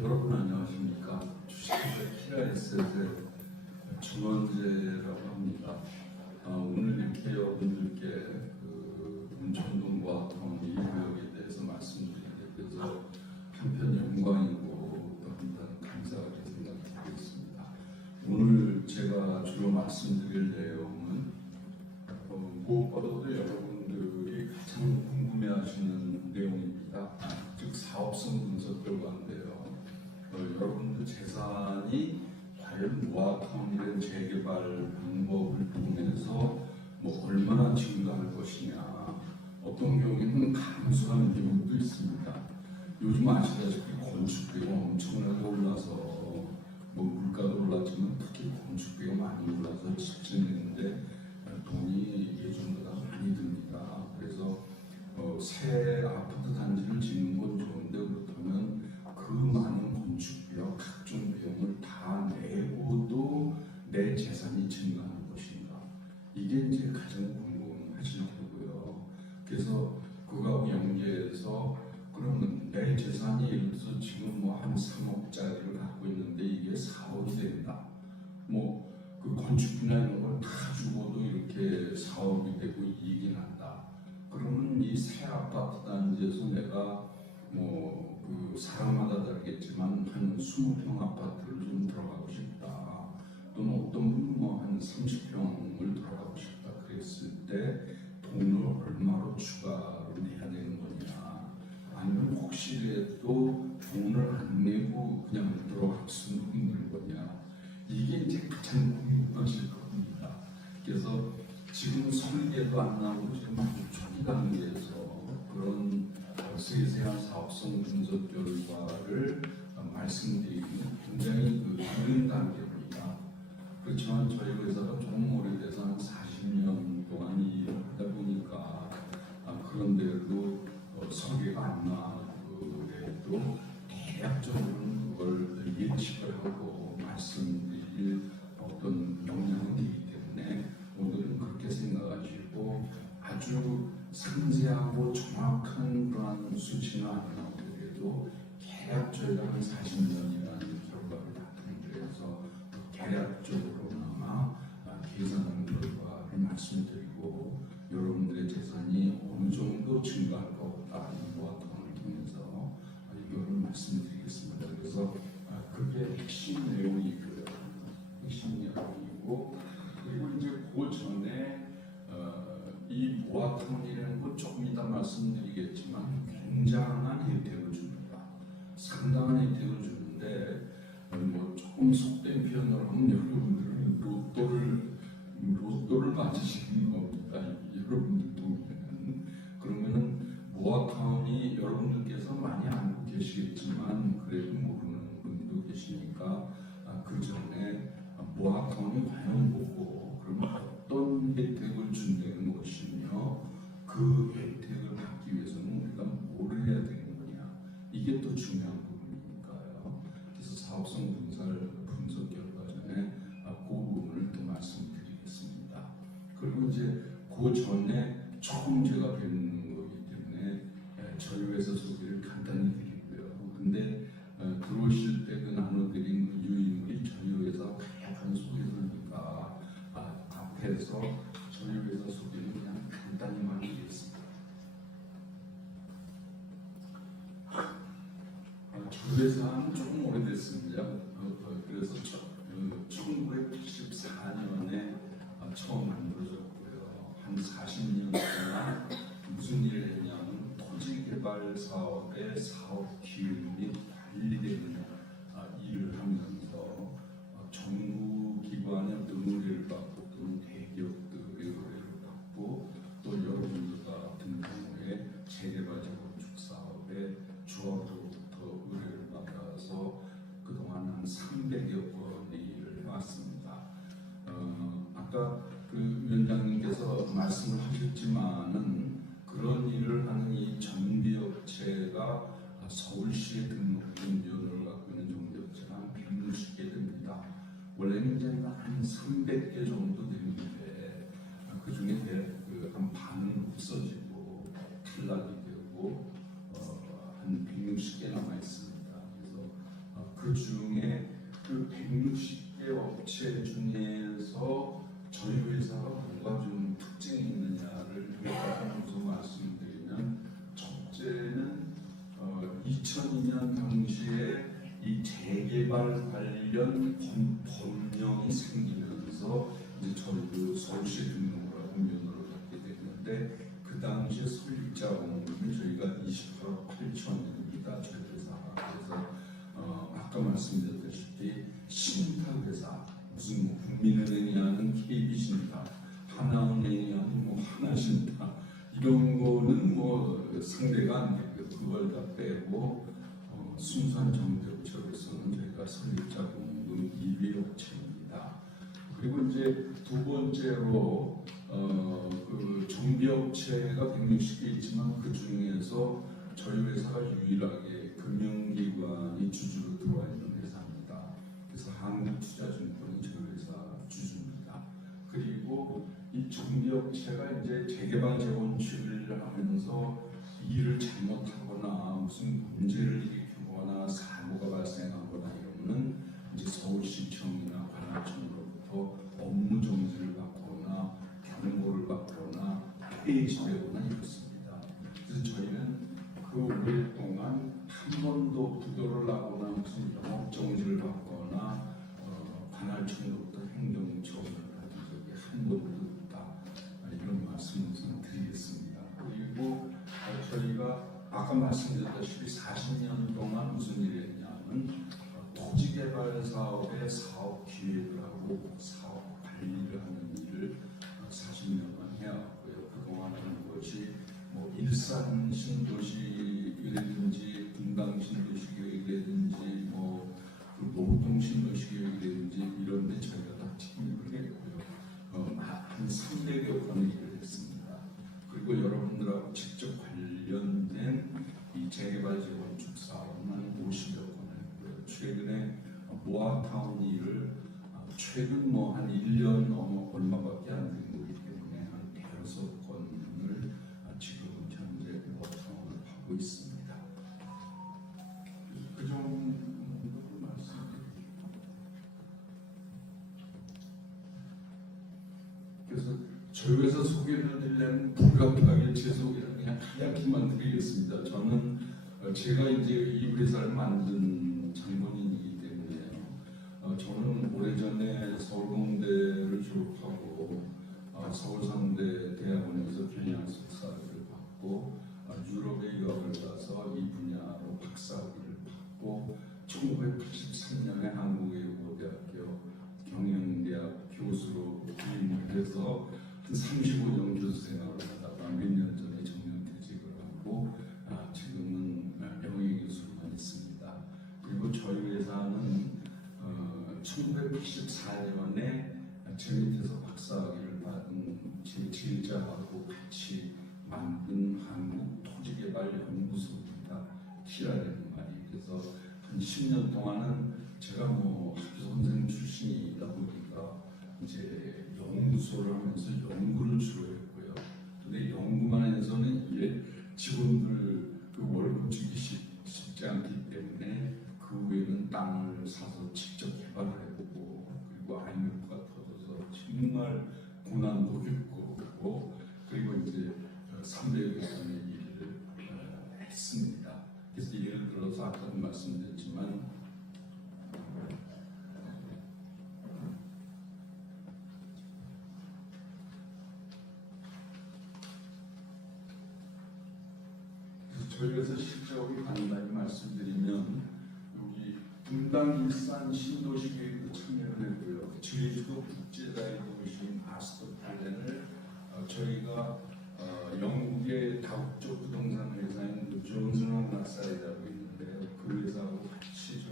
여러분 안녕하십니까? 주식회사 키라에셋의 정원재라고 합니다. 오늘 이렇게 여러분들께 문천동 과학원 이구역에 대해서 말씀드리게 돼서 한편 영광이고 또 한편 감사하게 생각하고 있습니다. 오늘 제가 주로 말씀드릴 내용은 무엇보다도 여러분들이 가장 궁금해하시는 내용입니다. 즉 사업성 분석 결과인데요. 여러분들 재산이 과연 모아타운이라는 재개발 방법을 통해서 얼마나 증가할 것이냐, 어떤 경우에는 감소하는 경우도 있습니다. 요즘 아시다시피 건축비가 엄청나게 올라서 물가도 올랐지만 특히 건축비가 많이 올라서 집짓는데 돈이 예전보다 많이 듭니다. 그래서 새 아파트 단지를 짓는 건 좋은데 그렇다면 그 많은 건축비와 각종 비용을 다 내고도 내 재산이 증가하는 것인가, 이게 이제 가장 궁금하실 테고요. 그래서 그거하고 연계해서 그러면 내 재산이 예를 들어서 지금 한 3억짜리를 갖고 있는데 이게 4억이 된다. 그 건축비나 이런 걸 다 주고도 이렇게 4억이 되고 이익이 난다. 그러면 이 새 아파트 단지에서 내가 그 사람마다 다르겠지만 한 20평 아파트를 좀 들어가고 싶다. 또는 어떤 분은 한 30평을 들어가고 싶다. 그랬을 때 돈을 얼마로 추가로 내야 되는 거냐. 아니면 혹시라도 돈을 안 내고 그냥 들어갈 수 있는 거냐. 이게 이제 가장 궁금하실 겁니다. 그래서 지금 설계도 안 나오고 지금 초기 단계에서 그런 세세한 사업성 분석 결과를 말씀드리기는 굉장히 이른 단계입니다. 그렇지만 저희 회사가 좀 오래돼서 한 40년 동안 일을 하다 보니까 그런데도 설계가 안 나고도 대략적으로는 그걸 예측을 하고 말씀드릴 어떤 역량이 되기 때문에 오늘은 그렇게 생각하시고 아주 상세하고 정확한 그런 수치는 안 나오더라도 대략 저희가 한 40년이라는 결과를 바탕으로 해서 대략적으로나마 계산한 결과를 말씀드리고 여러분들의 재산이 어느 정도 증가할 것 같다는 것을 통해서 이거를 말씀드리겠습니다. 그래서 그게 핵심 내용이고요. 핵심 내용이고, 그리고 이제 그 전에 이 모아타운이라는 건 조금 이따 말씀드리겠지만 굉장한 혜택을 줍니다. 상당한 혜택을 주는데 조금 속된 표현을 하면 여러분들은 로또를 맞으시는 겁니다. 여러분들 보면은 그러면은 모아타운이 여러분들께서 많이 알고 계시겠지만 그래도 모르는 분도 계시니까 그 전에 모아타운이 과연 뭐고 그러면 어떤 혜택을 준다는 것이며 그 혜택을 받기 위해서는 우리가 뭘 해야 되는 거냐, 이게 또 중요한 부분이니까요. 그래서 사업성 분석 결과 전에 그 부분을 또 말씀드리겠습니다. 그리고 이제 그 전에 처음 제가 뵙는 거기 때문에 저희 회사 소개를 간단히 드리고요. 근데 들어오실 때 그 나눠드린 유인물이 저희 회사 다양한 소개서니까 앞에서 저희 회사 소개는 그냥 간단히만 드리겠습니다. 저희 회사는 조금 오래됐습니다. 그래서 1984년에 처음 만들어졌고요. 한 40년 동안 무슨 일을 했냐면 토지 개발 사업의 사업 기획 및 관리되는 일을 하면서 정부 기관의 어떤 의뢰를 받고 또는 대기업들의 의뢰를 받고 또 여러분들 같은 경우에 재개발 재건축 사업에 조합으로부터 의뢰를 받아서 그동안 한 300여 건의 일을 해왔습니다. 아까 그 위원장님께서 말씀을 하셨지만은 그런 일을 하는 이 정비업체가 서울시에 등록된 면허를 갖고 있는 정비업체가 한 160개 됩니다. 원래는 저희가 한 300개 정도 되는데 그 중에 한 반은 없어지고 탈락이 되고 한 160개 남아 있습니다. 그래서 그 중에 그 160개 업체 중에서 저희 회사가 뭔가 좀 특징이 있느냐를 요약해서 말씀드리면, 첫째는 2002년 당시에 이 재개발 관련 법령이 생기면서 이제 저희도 서울시에 등록을 하고 면허를 받게 됐는데, 그 당시에 설립자금이 저희가 28억 8천입니다. 저희 회사가. 그래서 아까 말씀드렸다시피 신탁회사, 무슨 뭐 국민은행이 하는 KB신탁, 하나은행이 하는 뭐 하나신탁, 이런 거는 뭐 상대가 안 되고요. 그걸 다 빼고 순수한 정비업체로서는 저희가 설립자금은 1위 업체입니다. 그리고 이제 두 번째로 그 정비업체가 160개 있지만 그 중에서 저희 회사가 유일하게 금융기관이 주주로 들어와 있는 회사입니다. 그래서 한국투자증권이 저희 회사 주주입니다. 그리고 이 정비업체가 이제 재개발 재건축을 하면서 일을 잘못하거나 무슨 문제를 일으키거나 사고가 발생하거나 이러면은 이제 서울시청이나 관할청으로부터 업무 정지를 받거나 경고를 받거나 폐지되거나 이렇습니다. 그래서 저희는 그 오랫동안 한 번도 부도를 나거나 무슨 영업 정지를 받거나 관할청으로부터 행정처분을 받은 적이 한 번도 없다. 이런 말씀을 드리겠습니다. 그리고 저희가 아까 말씀드렸다시피 40년 동안 무슨 일을 했냐면 토지개발 사업의 사업 기획을 하고 사업 관리를 하는 일을 40년간 해왔고요. 그동안 하는 것이 뭐 일산 신도시라든지 분당 신도시계획이라든지 뭐 노동 신도시계획이라든지 이런 데 저희가 다 참여를 했고요. 한 300여 건의 일을 했습니다. 그리고 여러분들하고 직접 관련된 이 재개발 재건축 사업은 한 50여 건 했고요. 최근에 모아타운 일을 최근 뭐 한 1년 얼마밖에 안 된 거기 때문에 한 5건을 지금은 현재 모아타운을 하고 있습니다. 그 정도 말씀드립니다. 그래서 저희 회사 소개를 드리려면 불가피하게 제 소개를 그냥 하얗게만 드리겠습니다. 저는 제가 이제 이 회사를 만든 장본인이기 때문에요. 저는 오래전에 서울공대를 졸업하고 서울상대 대학원에서 경영 석사학위를 받고 유럽에 유학을 가서 이 분야로 박사학위를 받고 1983년에 한국외국어대학교 경영대학 교수로 부임을 해서 한 35년 교수 생활을 하다가 몇 년 전에 정년퇴직을 하고 지금은 명예교수로만 있습니다. 그리고 저희 회사는 1984년에 제 밑에서 박사학위를 받은 제 제자하고 같이 만든 한국토지개발연구소입니다. 키라는 말이. 그래서 한 10년 동안은 제가 뭐 학교 선생님 출신이다 보니까 이제 연구소를 하면서 연구를 주로 했고요. 근데 연구만 해서는 이게 직원들 그 월급 주기 쉽지 않기 때문에 그 후에는 땅을 사서 직접 개발을 해보고, 그리고 IMF가 터져서 정말 고난도 겪고, 그리고 이제 300여 건의 일을 했습니다. 그래서 예를 들어서 아까도 말씀드렸지만 저희 회사 실적이 간단히 말씀드리면 여기 분당 일산 신도시 계획도 참여를 했고요. 제주도 국제자의 도시 마스터 플랜을 저희가 영국의 다국적 부동산 회사인 존슨 락사이라고 있는데요. 그 회사하고 같이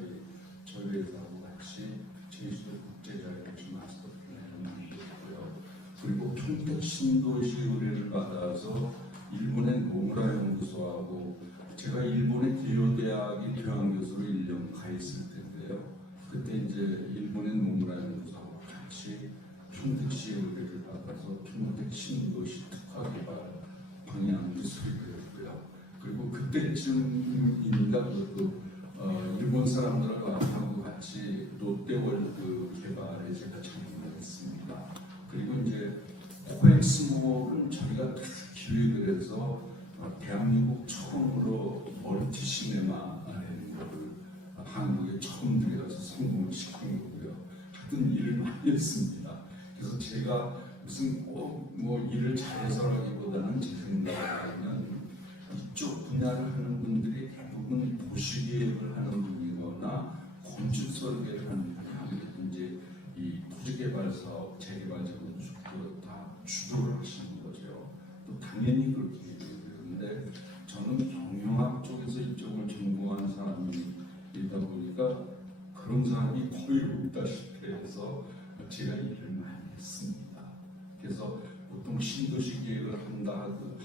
저희 회사하고 같이 제주도 국제자의 도시 마스터 플랜을 만들었고요. 그리고 평택 신도시 의뢰를 받아서 일본의 노무라 연구소하고, 제가 일본의 기요대학의 교양교수로 1년 가 있을 텐데요. 그때 이제 일본의 노무라 연구소하고 같이 평택시의 의뢰를 받아서 평택 신도시 특화개발 방향 기술을 배웠고요. 그리고 그때쯤입니다. 그것도 일본 일본 사람들하고 같이 롯데월드 개발에 제가 참여를 했습니다. 그리고 이제 코엑스몰은 저희가 다 기획을 해서 대한민국 처음으로 멀티 시네마라는 거를 한국에 처음 들여서 성공을 시킨 거고요. 하여튼 일을 많이 했습니다. 그래서 제가 무슨 뭐 일을 잘해서라기보다는 제 생각에는 이쪽 분야를 하는 분들이 대부분 도시계획을 하는 분이거나 건축 설계를 하는 분이 아무래도 이제 이 토지개발 사업, 재개발 재건축도 다 주도를 하시는 거죠. 또 당연히 그렇게 되는데 저는 경영학 쪽에서 이쪽을 전공한 사람이다 보니까 그런 사람이 거의 없다시피 해서 제가 일을 많이 했습니다. 그래서 보통 신도시 계획을 한다 하고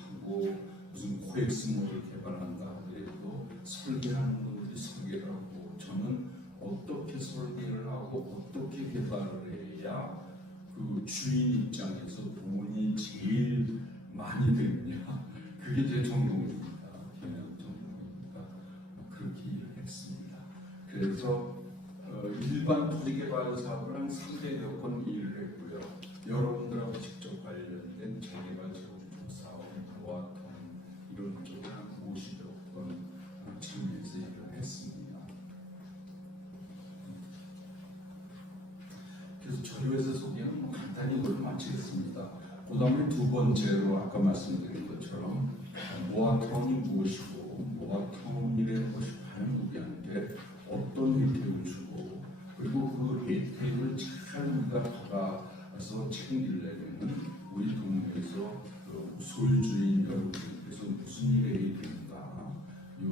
무슨 코엑스몰을 개발한다 하더라도 설계하는 분들이 설계를 하고 저는 어떻게 설계를 하고 어떻게 개발을 해야 그 주인 입장에서 돈이 제일 많이 들냐, 그게 제 전공입니다. 경영 전공이니까 그렇게 일을 했습니다. 그래서 일반 토지개발 사업을 한 300여 건 일을 했고요. 여러분들하고 직접 관련된 재개발 재건축 사업, 보아통 이런 쪽에 한 50여 건 참여해서 일을 했습니다. 그래서 저희 회사 소개는 간단히 이걸로 마치겠습니다. 그 다음에 두 번째로 아까 말씀드린 것처럼 모아타운이 무엇이고 모아타운이라는 것이 과연 우리한테 어떤 혜택을 주고 그리고 그 혜택을 잘 우리가 받아서 챙기려면 우리 동네에서 소유주인 여러분께서 무슨 일을 해야 된다, 이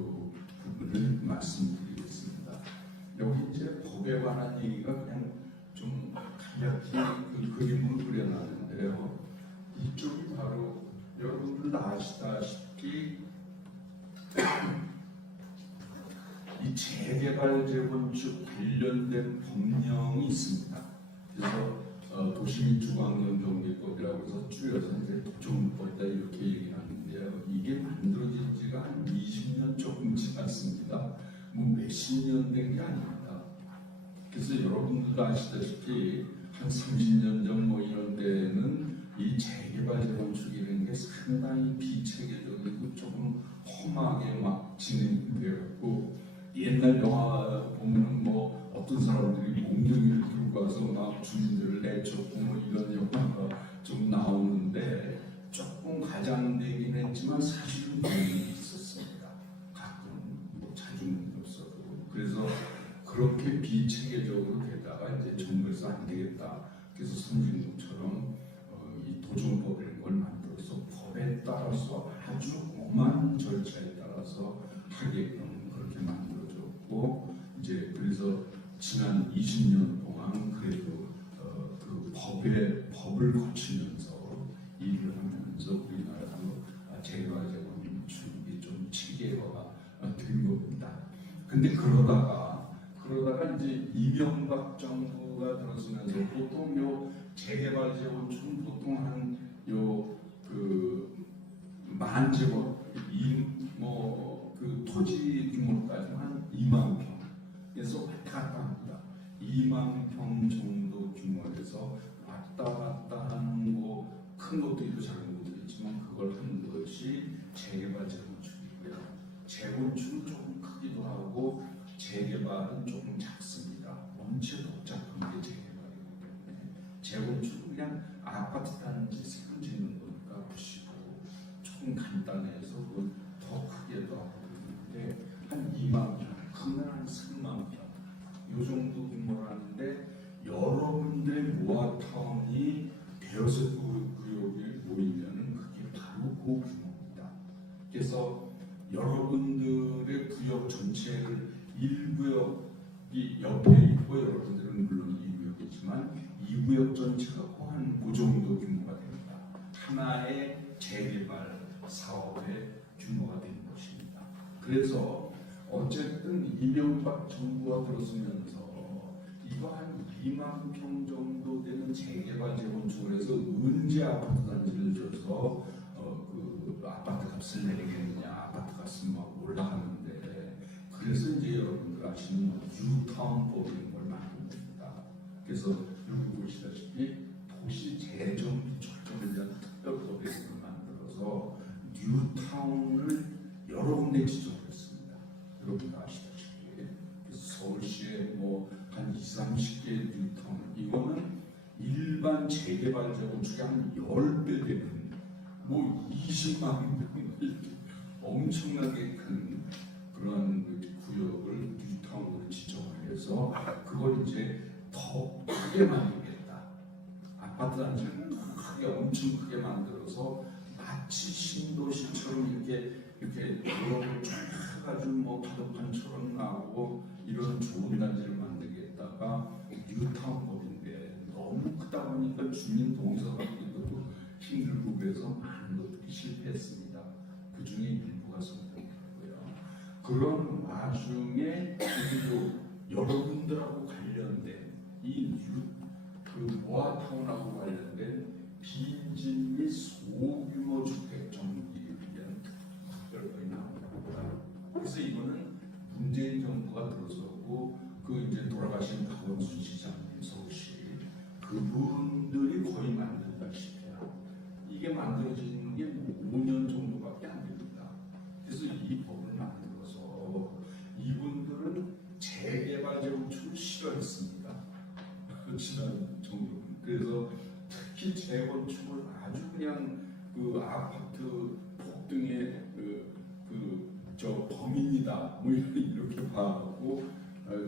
부분을 말씀드리겠습니다. 여기 이제 법에 관한 얘기가 그냥 좀 간략히 그 그림을 그려놨는데요. 이쪽이 바로 여러분들 다 아시다시피 이 재개발 재건축 관련된 법령이 있습니다. 그래서 도시민주환경정비법이라고 해서 줄여서 이제 도정법이다 이렇게 얘기를 하는데요. 이게 만들어진 지가 한 20년 조금 지났습니다. 뭐 몇십 년 된 게 아닙니다. 그래서 여러분들도 아시다시피 한 30년 전 뭐 이런 데는 이 재개발 재건축이라는 게 상당히 비체계적이고 조금 험하게 막 진행되었고, 옛날 영화 보면은 뭐 어떤 사람들이 몽둥이를 들고 가서 막 주민들을 내쫓고 뭐 이런 영화가 좀 나오는데 조금 과장되긴 했지만 사실은 그런 일이 있었습니다. 가끔 뭐 자주는 없어도. 그래서 그렇게 비체계적으로 되다가 이제 정부에서 안 되겠다. 그래서 선진국처럼 이 도정법이라는 걸 만들어서 법에 따라서 아주 엄한 절차에 따라서 하게끔 그렇게 만들어졌고, 이제 그래서 지난 20년 동안 그래도 그 법을 거치면서 일을 하면서 우리나라도 재개발 재건축이 좀 체계화가 된 겁니다. 근데 그러다가 이제 이명박 정부가 들어서면서 보통 요 재개발 재건축은 보통 한 요 그 만제곱 그 토지 규모로 따지면 한 2만 평에서 왔다 갔다 합니다. 2만 평 정도 규모에서 왔다 갔다 하는 뭐 큰 것들도 잘 모르겠지만 그걸 하는 것이 재개발 재건축이고요. 재건축은 조금 크기도 하고 재개발은 조금 작습니다. 원체 복잡한 게 재개발이기 때문에 재건축은 그냥 아파트 단지 새로 짓는 거니까 보시고 조금 간단해서 그건 더 크게도 하고 있는데 한 2만 평, 크면 한 3만 평 이 정도 규모라는데 여러분들의 모아타운이 대여섯 구역에 모이면은 그게 바로 그 규모입니다. 그래서 여러분들의 구역 전체를 1구역이 옆에 있고 여러분들은 물론 2구역이지만 2구역 전체가 한 그 정도 규모가 됩니다. 하나의 재개발 사업의 규모가 되는 것입니다. 그래서 어쨌든 이명박 정부가 들어서면서 이거 한 2만 평 정도 되는 재개발 재건축을 해서 언제 아파트 단지를 줘서 그 아파트 값을 내리겠느냐, 아파트 값은 막 올라가는데, 그래서 이제 여러분들 아시는 뉴타운법인 걸 만듭니다. 그래서 여기 보시다시피 도시 재정비 촉진을 위한 특별법을 만들어서 뉴타운을 여러 군데 지정했습니다. 여러분 아시다시피 그래서 서울시에 뭐한 20-30개 뉴타운, 이거는 일반 재개발 재건축의 한 10배 되는 20만 명 이렇게 엄청나게 큰 그런 구역을 뉴타운으로 지정을 해서 그걸 이제 더 크게 만들겠다. 아파트 단지를 크게 엄청 크게 만들어서 마치 신도시처럼 이렇게 도로를 쫙 해가지고 바둑판처럼 나오고 이런 좋은 단지를 만들겠다가 뉴타운법인데 너무 크다 보니까 주민 동의서 받기도 힘들고 그래서 많은 것들이 실패했습니다. 그 중에 일부가 성공했고요. 그런 와중에 그리고 여러분들하고 관련된 그 모아타운하고 관련된 빈집 및 소규모 주택 정비에 대한 특별법이 나옵니다. 그래서 이거는 문재인 정부가 들어서고 그 이제 돌아가신 박원순 시장님 서울시 그분들이 거의 만들다시피 이게 만들어지는 게 5년 정도밖에 안 됩니다. 그래서 이 법을 만들어서 이분들은 재개발 재건축을 싫어했습니다. 지난 정부. 그래서 특히 재건축을 아주 그냥 그 아파트 폭등의 저 범인이다 뭐 이렇게 봐하고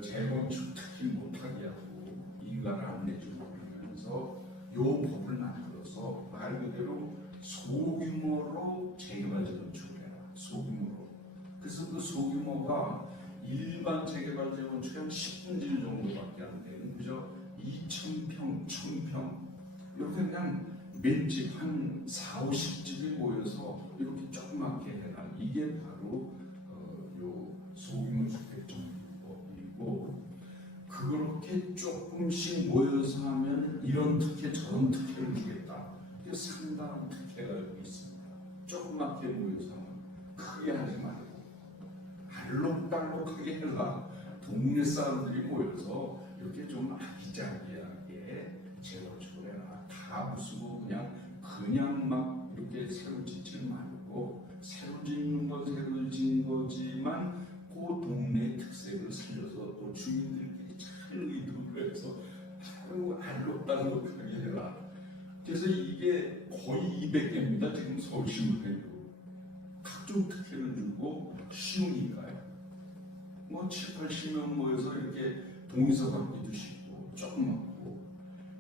재건축 특히 못하게 하고 인가를 안 내주고 그러면서 요 법을 만들어서 말 그대로 소규모로 재개발 재건축을 해라. 소규모로. 그래서 그 소규모가 일반 재개발 재건축의 한 10분의 1 정도밖에 안 되는 그저 2,000평, 1,000평 이렇게 그냥 맷집 한 4-50집이 모여서 이렇게 조그맣게 해라. 이게 바로 요 소규모 주택정비법이고 그렇게 조금씩 모여서 하면 이런 특혜 저런 특혜를 주겠다. 이게 상당한 특혜가 여기 있습니다. 조그맣게 모여서 하면 크게 하지 말고 알록달록하게 해라. 동네 사람들이 모여서 이렇게 좀 아기자기하게 재건축을 해라. 다 부수고 그냥 막 이렇게 새로 짓지 말고 새로 짓는 건 새로 짓는 거지만 그 동네의 특색을 살려서 또 주민들끼리 잘 의도를 해서 아주 알록달록하게 해라. 그래서 이게 거의 200개입니다. 지금 서울시민회로 각종 특혜를 주고 쉬우니까요. 7-80명 모여서 이렇게 동의서 받기도 쉽고 조그맣고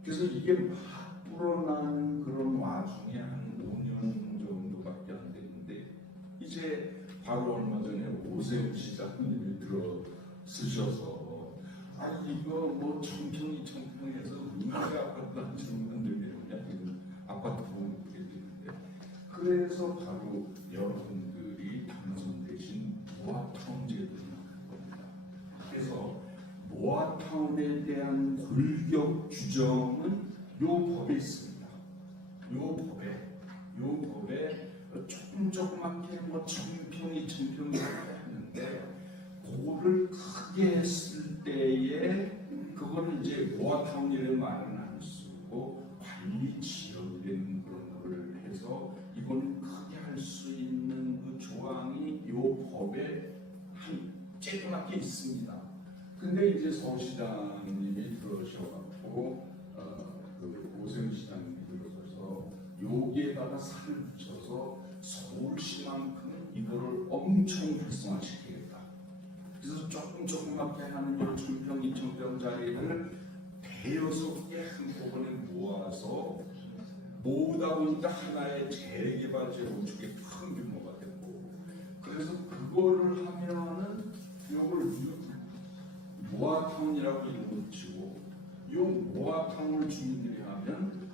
그래서 이게 막 불어나는 그런 와중에 한 5년 정도밖에 안 됐는데 이제 바로 얼마 전에 오세훈 시장님이 들어서셔서 이거 1,000평, 2,000평에서 누가 아파트 단지를 만들겠느냐 이런 아파트 보고 그게 되는데 그래서 바로 여러분들이 당선되신 모아타운 제도를 만든 겁니다. 그래서 모아타운에 대한 골격 규정은 요 법에 있습니다. 요 법에 조그맣게 1,000평, 2,000평 했는데 그거를 크게 했을 때에 그거는 이제 모아타운이라는 말은 안 쓰고 관리 지역이라는 그런 거를 해서 이거는 크게 할 수 있는 그 조항이 요 법에 한 조그맣게 있습니다. 근데 이제 서울시장님이 들어오셔갖고 그 오세훈 시장님이 들어서서 여기에다가 살을 붙여서 서울시만큼 이거를 엄청 활성화시키겠다. 그래서 조그맣게 하는 1,000평, 2,000평짜리를 대여섯 개 한꺼번에 모아서 모으다 보니까 하나의 재개발 재건축의 큰 규모가 되고 그래서 그거를 하면은 요걸 모아타운이라고 이름을 붙이고 이 모아타운을 주민들이 하면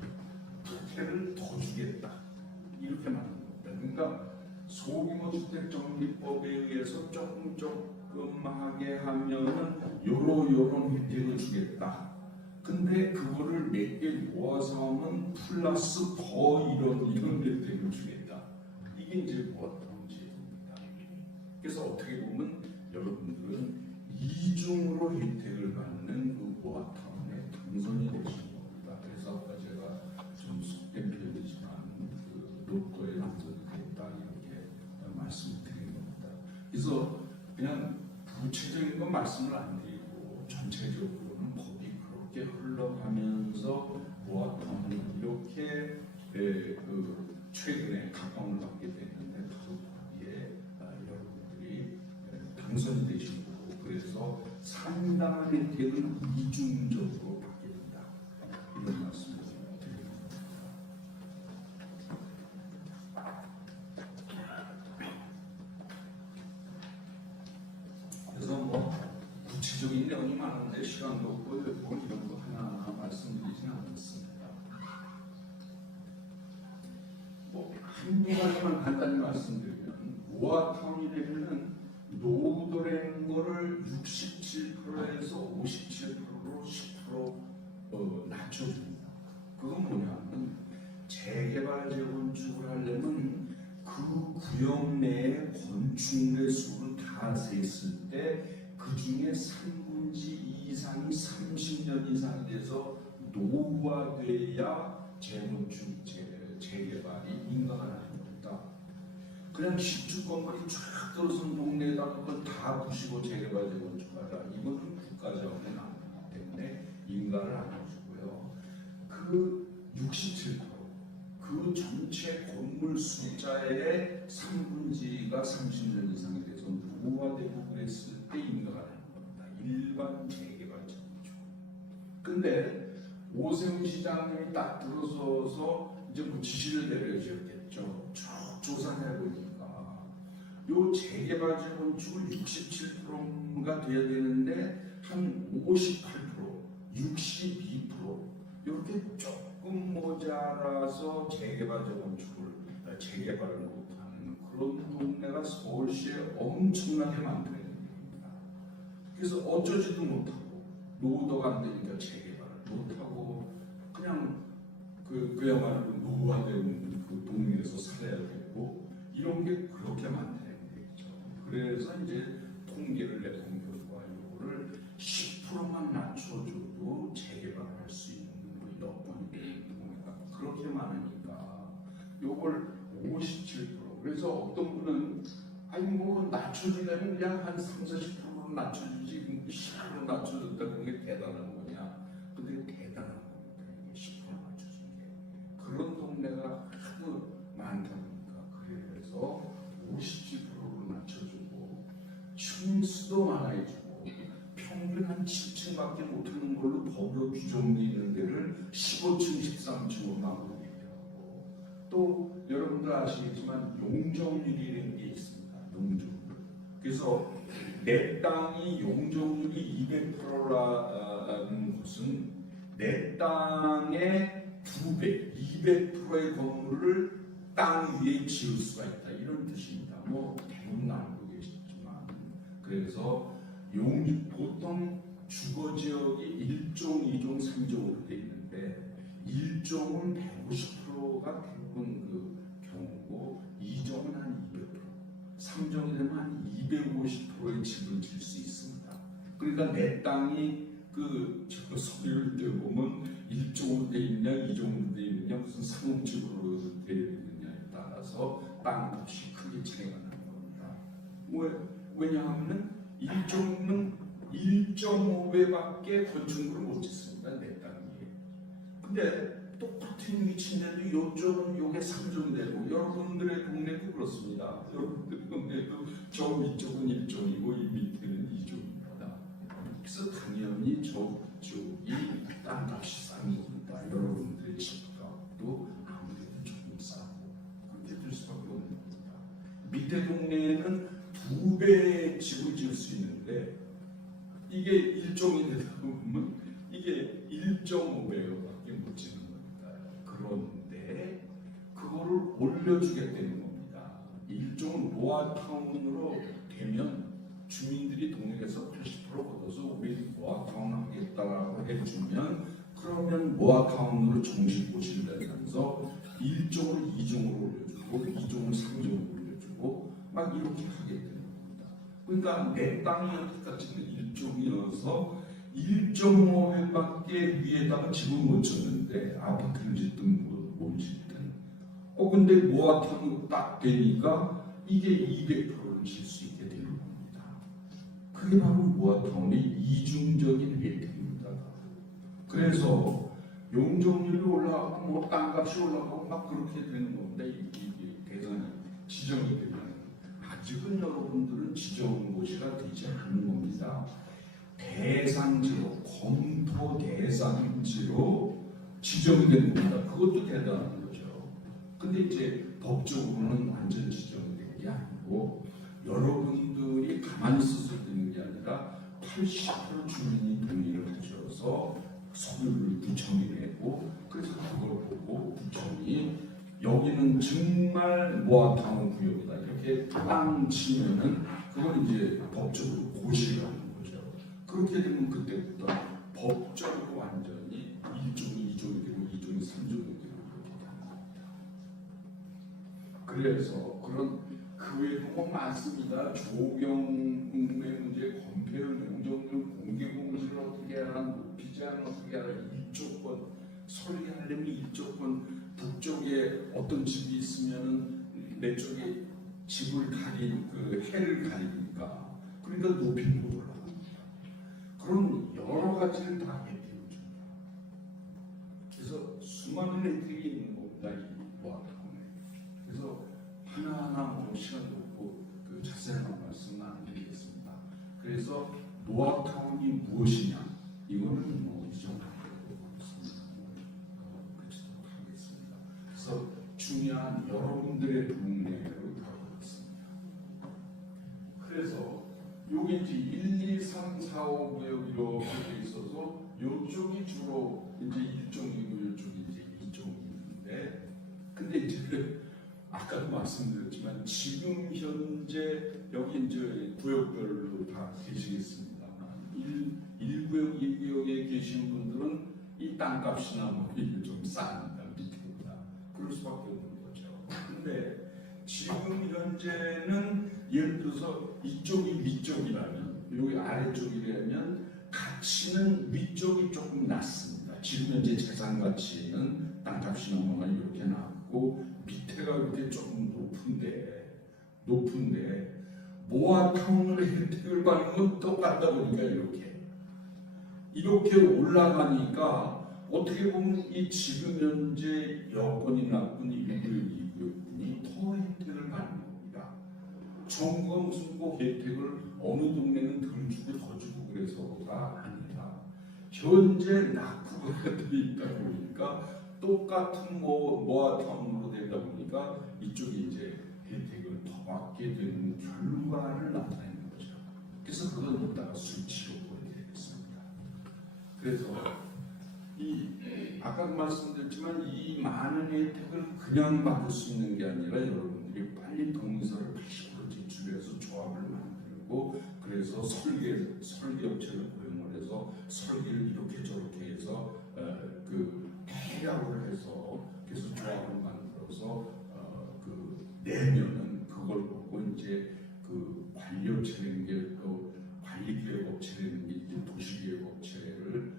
특혜를 더 주겠다 이렇게 만든 겁니다. 그러니까 소규모 주택정비법에 의해서 조금하게 하면은 요런 혜택을 주겠다. 근데 그거를 몇 개 모아서 하면 플러스 더 이런 혜택을 주겠다. 이게 이제 모아타운 제도입니다. 그래서 어떻게 보면 여러분들은 이중으로 혜택을 받는 그 모아타운의 당선이 되신 겁니다. 그래서 아까 제가 좀 속된 표현이지만 그 로또에 당선이 됐다 이렇게 말씀을 드린 겁니다. 그래서 그냥 구체적인 건 말씀을 안 드리고 전체적으로는 법이 그렇게 흘러가면서 모아타운이 이렇게 그 최근에 각광을 받게 됐는데 그 거기에 여러분들이 당선이 되신 거고 그래서 상당한 혜택은 이중적으로 받게 된다 이런 말씀을 드립니다. 그래서 뭐 구체적인 내용이 많은데 시간도 없고 뭐 이런 거 하나하나 말씀드리지는 않겠습니다. 한두 가지만 간단히 말씀드리면 모아타운이 되면은 노후도라는 거를 67%에서 57%로 10% 낮춰줍니다. 그건 뭐냐면 재개발 재건축을 하려면 그 구역 내의 건축물의 수를 다 셌을 때 그 중에 3분의 2 이상이 30년 이상이 돼서 노후화돼야 재건축 재개발이 인가가는 겁니다. 그냥 신축 건물이 쫙 들어선 동네에다가 그걸 다 부시고 재개발 재건축하라 이거는 국가자원이 나오기 때문에 인가를 안 해주고요. 그 67%, 그 전체 건물 숫자의 3분의2가 30년 이상이 돼서 노후화되고 그랬을 때 인가가 되는 겁니다. 일반 재개발 재건축. 근데 오세훈 시장님이 딱 들어서서 이제 뭐 지시를 내려주셨겠죠. 쭉 조사해 보니까 요 재개발 재건축을 67%가 돼야 되는데 한 58%, 62% 이렇게 조금 모자라서 재개발 재개발을 못하는 그런 동네가 서울시에 엄청나게 많다는 얘기입니다. 그래서 어쩌지도 못하고 노후도가 안 되니까 재개발을 못하고 그냥 그야말로 노후화된 그 동네에서 살아야 되고 이런 게 그렇게 많다는 얘기죠. 그래서 이제 통계를 내본 결과 이거를 10%만 낮춰줘도 재개발할 수 있는 여건이 되는 동네가 그렇게 많으니까 요걸 57%. 그래서 어떤 분은 아니 뭐 낮춰주려면 그냥 한 30-40% 낮춰주지 10% 낮춰줬다는 게 대단한 거냐? 근데 대단한 겁니다. 10% 낮춰준 게 그런 동네가 하도 많다 보니까 그래서 57%로 낮춰주고 층수도 많아지고 평균 한 7층밖에 못하는 걸로 법으로 규정되어 있는 데를 15층, 13층으로 나누게 하고 또 여러분들 아시겠지만 용적률이라는 게 있습니다. 용적률. 그래서 내 땅이 용적률이 200%라는 것은 내 땅의 2배, 200%의 건물을 땅 위에 지을 수가 있다. 이런 뜻입니다. 뭐 대부분 알고 계시지만 그래서 보통 주거지역이 1종, 2종, 3종으로 되어 있는데 1종은 150%가 대부분 그 경우고 2종은 한 200%, 3종이 되면 한 250%의 집을 질 수 있습니다. 그러니까 내 땅이 저 서류를 떼보면 1종으로 되어 있냐, 2종으로 되어 있느냐, 무슨 상업집으로 되어 있느냐에 따라서 땅값이 크게 차이가 나는 겁니다. 왜냐하면 1종은 1.5배밖에 건축물을 못 짓습니다. 내 땅이. 근데 똑같은 위치인데도 이쪽은 요게 3종 되고 여러분들의 동네도 그렇습니다. 여러분들의 동네도 저 위쪽은 1종이고 이 밑에는 2종입니다. 그래서 당연히 저쪽이 땅값이 싼 겁니다. 여러분들의 집값도 아무래도 조금 싸고 그렇게 될 수밖에 없는 겁니다. 밑에 동네에는 2배의 집을 지을 수 있는데 이게 1종이 되다 보면 이게 1.5배밖에 못 짓는 겁니다. 그런데 그거를 올려주겠다는 겁니다. 1종은 모아타운으로 되면 주민들이 동네에서 80% 걷어서 우리 모아타운 하겠다라고 해주면 그러면 모아타운으로 정식 모신다면서 1종을 2종으로 올려주고 2종을 3종으로 올려주고 막 이렇게 하게 되는 겁니다. 그러니까 내 땅이 어디까지는 일종이어서 1.5회밖에 위에다가 집을 못 쳤는데 아파트를 짓든 뭘 짓든 근데 모아타운으로 딱 되니까 이게 200%를 질 수 있게 되는 겁니다. 그게 바로 모아타운의 이중적인 혜택입니다. 그래서 용적률이 올라가고 뭐 땅값이 올라가고 막 그렇게 되는 건데 이게 대단히 지정이 되면 아직은 여러분들은 지정고시가 되지 않은 겁니다. 대상지로 검토 대상지로 지정이 된 겁니다. 그것도 대단한 거죠. 근데 이제 법적으로는 완전 지정이 된 게 아니고 여러분들이 가만히 있어서 되는 게 아니라 80% 주민이 동의를 하셔서 서류를 구청이 내고 그래서 그걸 보고 구청이 여기는 정말 모아타운 구역이다 이렇게 땅 치면은 그걸 이제 법적으로 고시를 하는 거죠. 그렇게 되면 그때부터 법적으로 완전히 1종이 2종이 되고 2종이 3종이 되고 그렇게 되는 겁니다. 그래서 그런 그 외에도 뭐 많습니다. 조경의 문제, 건폐율, 용적률, 공개공시를 어떻게 하나, 높이 제한을 어떻게 하나, 일조권 설계하려면 일조권 북쪽에 어떤 집이 있으면은 내 쪽에 집을 가린 그 해를 가리니까 그러니까 높이는 못 올라갑니다. 그런 여러 가지를 다 혜택을 줍니다. 그래서 수많은 혜택이 있는 겁니다. 이 모아타운에. 그래서 하나하나 뭐 시간도 없고 그 자세한 말씀은 안 드리겠습니다. 그래서 모아타운이 무엇이냐 이거는 뭐 이 정도 그치도록 하겠습니다. 그래서 중요한 여러분들의 동네를 다루겠습니다. 그래서 요게 이제 1, 2, 3, 4, 5 구역 이렇게 돼 있어서 요쪽이 주로 이제 1종이고 요쪽이 이제 2종인데 근데 이제 아까도 말씀드렸지만 지금 현재 여기 이제 구역별로 다 계시겠습니다. 1구역, 2구역에 계신 분들은 이 땅값이나 뭐 이게 좀 쌉니다. 밑에보다. 그럴 수밖에 없는 거죠. 근데 지금 현재는 예를 들어서 이쪽이 위쪽이라면 여기 아래쪽이라면 가치는 위쪽이 조금 낮습니다. 지금 현재 재산 가치는 땅값이 넘어가 이렇게 낮고 밑에가 이렇게 조금 높은데 모아타운의 혜택을 받는 건 똑같다 보니까 이렇게 올라가니까 어떻게 보면 이 지금 현재 여건이 나쁜 1구역, 2구역분이 더 혜택을 받는 겁니다. 정부가 무슨 뭐 혜택을 어느 동네는 덜 주고 더 주고 그래서가 아니라 현재 낙후가 돼 있다 보니까 똑같은 모아타운으로 되다 보니까 이쪽에 이제 혜택을 더 받게 되는 결과를 나타내는 거죠. 그래서 그건 이따가 수치로 보여드리겠습니다. 그래서 이 아까 말씀드렸지만 이 많은 혜택을 그냥 받을 수 있는 게 아니라 여러분들이 빨리 동의서를 80% 제출해서 조합을 만들고 그래서 설계업체를 고용을 해서 설계를 이렇게 저렇게 해서 그 해약을 해서 그래서 조합을 만들어서 내면은 그걸 보고 이제 그 관리업체라는 게 또 관리계획업체라는 게 이제 도시계획업체를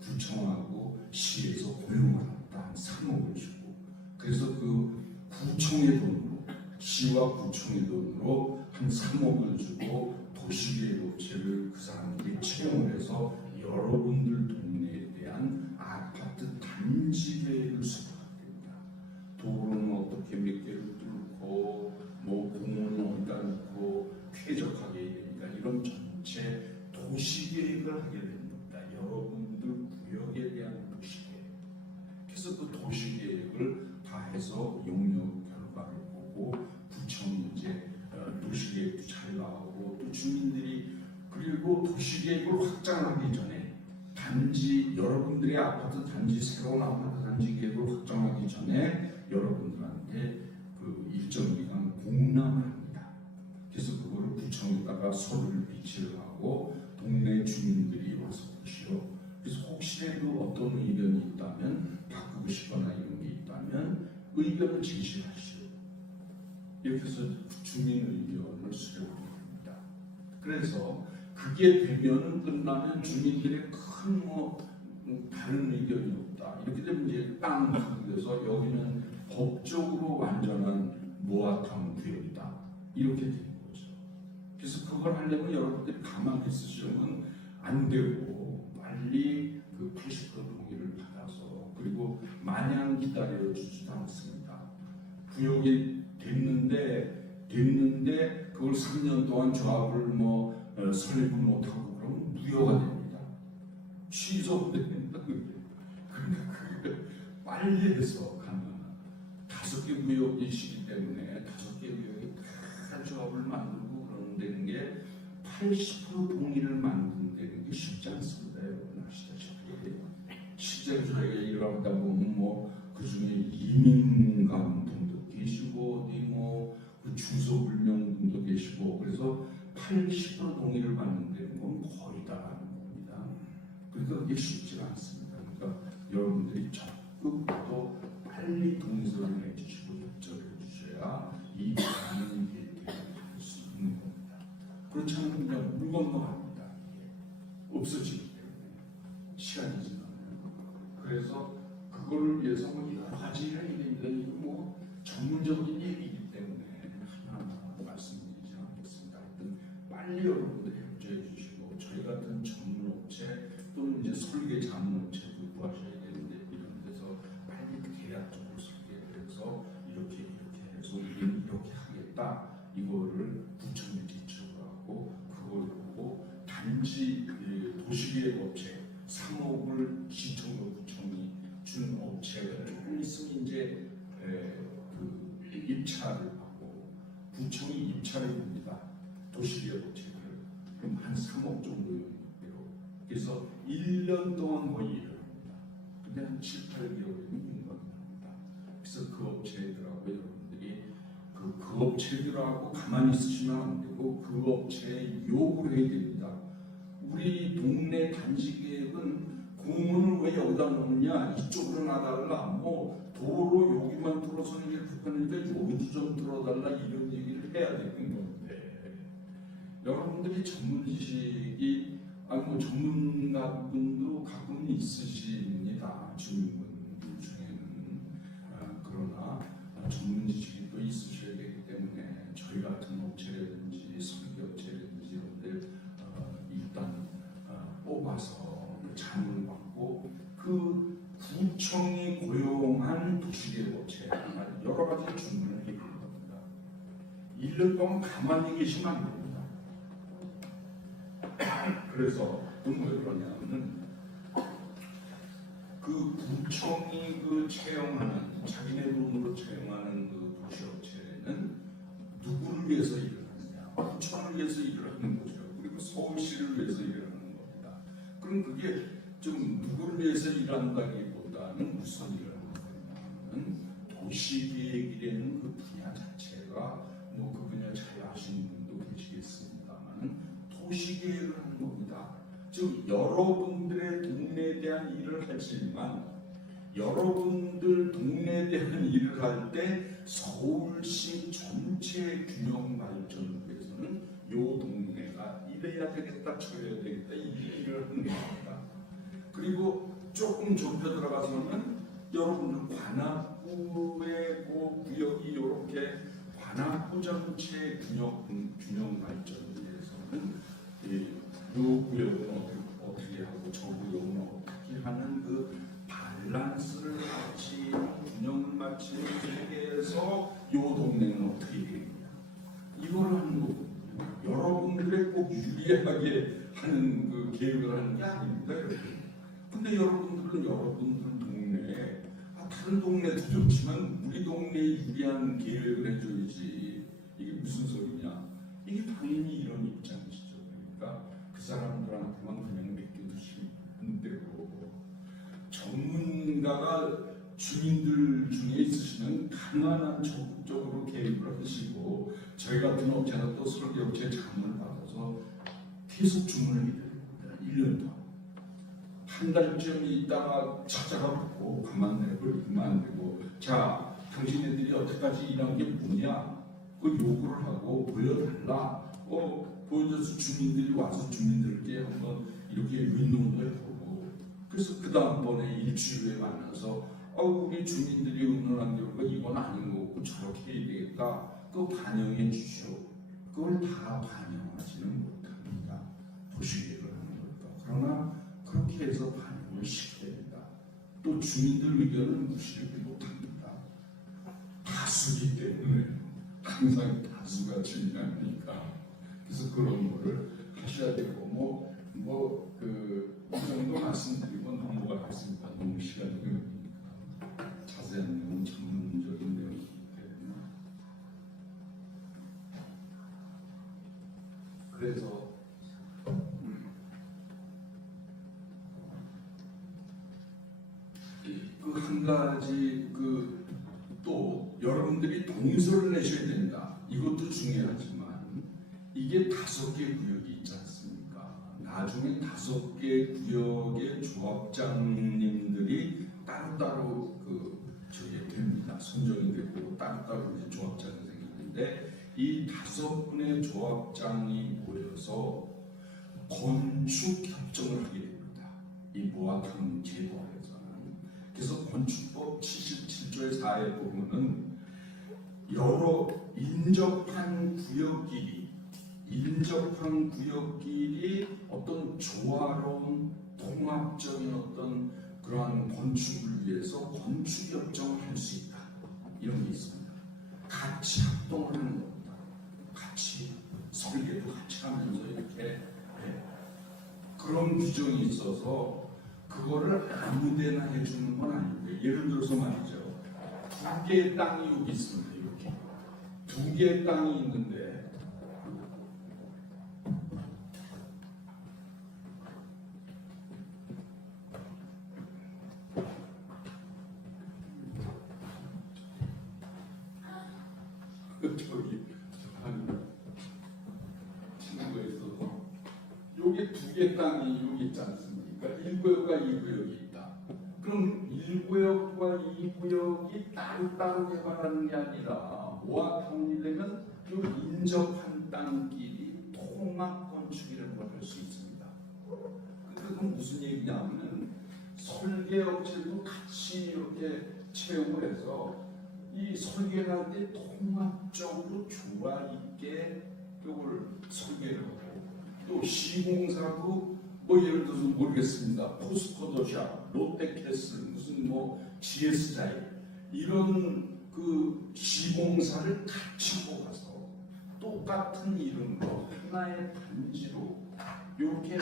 구청하고 시에서 고용을 합니다. 한 3억을 주고 그래서 그 구청의 돈으로 시와 구청의 돈으로 한 3억을 주고 도시계획업체를 그 사람들이 채용을 해서 여러분들 동네에 대한 아파트 단지 계획을 수립합니다. 도로는 어떻게 몇 개를 뚫고 뭐 공원은 어디다 놓고 쾌적하게 해야 되니까 이런 전체 도시계획을 하게 되는 겁니다. 여러분들 구역에 대한 도시계획. 그래서 그 도시계획을 다 해서 용역 결과를 보고 구청이 이제 도시계획도 잘 나오고 또 주민들이 그리고 도시계획을 확장하기 전에 단지 여러분들의 아파트 단지 새로운 아파트 단지 계획을 확정하기 전에 여러분들한테 그 일정 기간 공람을 합니다. 그래서 그거를 구청에다가 서류를 비치를 하고 동네 주민들이 와서 보시오. 그래서 혹시라도 어떤 의견이 있다면 바꾸고 싶거나 이런 게 있다면 의견을 제시하시오. 이렇게 해서 주민 의견을 수렴합니다. 그래서 그게 되면은 끝나면 주민들의 큰 다른 의견이 없다. 이렇게 되면 이제 땅 돼서 여기는 법적으로 완전한 모아타운 구역이다. 이렇게 되는 거죠. 그래서 그걸 하려면 여러분들이 가만히 있으시면 안 되고 빨리 그 80% 동의를 받아서 그리고 마냥 기다려 주지도 않습니다. 구역이 됐는데 그걸 3년 동안 조합을 설립을 못하고 그러면 무효가 됩니다. 취소됩니다. 그러니까 그게 빨리 해서 가면 5개 구역이시기 때문에 5개 구역이 다 조합을 만들고 그러는 게 80% 동의를 만든다는 게 쉽지 않습니다. 여러분 아시다시피 실제로 저희가 일을 하다 보면 그 중에 이민감 분도 계시고 어디 그 주소불명 분도 계시고 그래서 80% 동의를 받는다는 건 거의 다 하는 겁니다. 그러니까 그게 쉽지가 않습니다. 그러니까 여러분들이 적극 또 빨리 동의서를 내주시고 협조를 해주셔야 이 가능한 혜택을 받을 수 있는 겁니다. 그렇지 않으면 그냥 물 건너갑니다. 없어지기 때문에 시간이 지나면. 그래서 그거를 위해서 여러 가지 해야 됩니다. 이거 전문적인 얘기이기 때문에 하나하나 말씀드리지 않겠습니다. 하여튼 빨리 여러분들 협조해 주시고 저희 같은 전문업체 또는 이제 설계 자문업체도 구하셔야 되는데 이런 데서 빨리 계약적으로 설계를 해서 이렇게 해서 우리는 이렇게 하겠다. 이거를 구청에 제출을 하고 그걸 보고 단지 도시계획업체 3억을 시청과 구청이 준 업체가 조금 있으면 이제 그 입찰을 하고 구청이 입찰을 합니다. 도시계획업체를 그럼 한 3억 정도의 대로 그래서 1년 동안 거의 일을 합니다. 근데 한 7, 8개월이면 인건이 납니다. 그래서 그 업체들하고 여러분들이 그 업체들하고 가만히 있으시면 안 되고 그 업체에 요구를 해야 됩니다. 우리 동네 단지 계획은 공원을 왜 여기다 놓느냐 이쪽으로 놔달라 도로 여기만 뚫어서는 이게 불편하니까 여기도 좀 뚫어달라 이런 얘기를 해야 되는 건데 여러분들이 전문 지식이 전문가분도 가끔은 있으십니다. 주민분 중에는 그러나 전문 지식이 또 있으셔야 되기 때문에 저희 같은 업체라든지 설계업체라든지 이런 데 일단 뽑아서 자문을 받고 그 구청이 고용한 도시계획업체 여러 가지 주문을 해야 되는 겁니다. 1년 동안 가만히 계시면 안 됩니다. 그래서 왜 그러냐면 그 구청이 채용하는 자기네 돈으로 채용하는 그 도시업체는 누구를 위해서 일을 하느냐? 구청을 위해서 일을 하는 거죠. 그리고 서울시를 위해서 일을 하는 겁니다. 그럼 그게 좀 누구를 위해서 일한다기보다는 무슨 일을 하는 거냐면 도시계획이라는 그 분야 자체가 그 분야 잘 아시는 분도 계시겠습니다만 도시계획을 하는 겁니다. 즉 여러분들의 동네에 대한 일을 하지만 여러분들 동네에 대한 일을 할 때 서울시 전체 균형 발전을 위해서는 요 동네가 이래야 되겠다 저래야 되겠다 이 일을 하는 겁니다. 그리고 조금 좁혀 들어가서는 여러분들 관악구의 구역이 이렇게 관악구 전체 균형 발전을 위해서는 요 구역은 어떻게 하고 저 구역은 어떻게 하는 그 밸런스를 맞추고 균형을 맞추는 세계에서 요 동네는 어떻게 되느냐 이걸 하는 거거든요. 여러분들의 꼭 유리하게 하는 그 계획을 하는 게 아닙니다. 근데 여러분들은 여러분들 동네에 다른 동네도 좋지만 우리 동네에 유리한 계획을 해줘야지 이게 무슨 소리냐 이게 당연히 이런 입장이시죠. 그러니까 그 사람들한테만 그냥 맡겨두시는 대로 전문가가 주민들 중에 있으시면 가능한 적극적으로 개입을 하시고 저희 같은 업체나 또 설계업체 자문을 받아서 계속 주문을 해야 됩니다. 1년 동안 한 달쯤 있다가 찾아가 보고 그만 안 되고 자 당신네들이 여태까지 일한 게 뭐냐 그 요구를 하고 보여달라 보여줘서 주민들이 와서 주민들께 한번 이렇게 의논도 해보고, 그래서 그 다음번에 일주일 후에 만나서 우리 주민들이 의논한 결과 이건 아닌 거고 저렇게 해야 되겠다, 그거 반영해 주시오. 그걸 다 반영하지는 못합니다. 도시계획을 하는 것도. 그러나 그렇게 해서 반영을 시켜야 된다. 또 주민들 의견을 무시를 못합니다. 다수기 때문에 항상 다수가 중요하니까. 그래서 그런 거를 하셔야 되고, 이 정도 말씀드리고 넘어가겠습니다. 너무 시간이 걸리니까. 자세한 내용은 전문적인 내용이기 때문에. 그래서 그 한 가지 또 여러분들이 동의서를 내셔야 된다. 이것도 중요하지만 이게 5개 구역이 있지 않습니까? 나중에 5개 구역의 조합장님들이 따로따로 저게 됩니다. 선정이 되고 따로따로 이제 조합장이 생기는데, 이 5분의 조합장이 모여서 건축 협정을 하게 됩니다. 이 모아타운 제도에서는. 그래서 건축법 77조의 4에 보면은 여러 인접한 구역끼리 어떤 조화로운 통합적인 어떤 그러한 건축을 위해서 건축 협정을 할 수 있다. 이런 게 있습니다. 같이 합동을 하는 겁니다. 같이 설계도 같이 하면서 이렇게 그런 규정이 있어서 그거를 아무데나 해주는 건 아닌데, 예를 들어서 말이죠. 2개의 땅이 여기 있습니다. 이렇게 2개의 땅이 있는데 저기 한 친구가 있어서 여기 2개 땅이 여기 있지 않습니까? 1구역과 2구역이 있다. 그럼 1구역과 2구역이 따로따로 개발하는 게 아니라 모아타운이 되면 그 인접한 땅끼리 통합 건축이라는 걸 할 수 있습니다. 그건 무슨 얘기냐면 설계업체도 같이 이렇게 채용을 해서 이 설계를 할 때 통합적으로 조화 있게 그걸 설계를 하고, 또 시공사도 예를 들어서 모르겠습니다. 포스코더샵, 롯데캐슬, 무슨 GS자이 이런 시공사를 같이 뽑아서 똑같은 이름으로 하나의 단지로 이렇게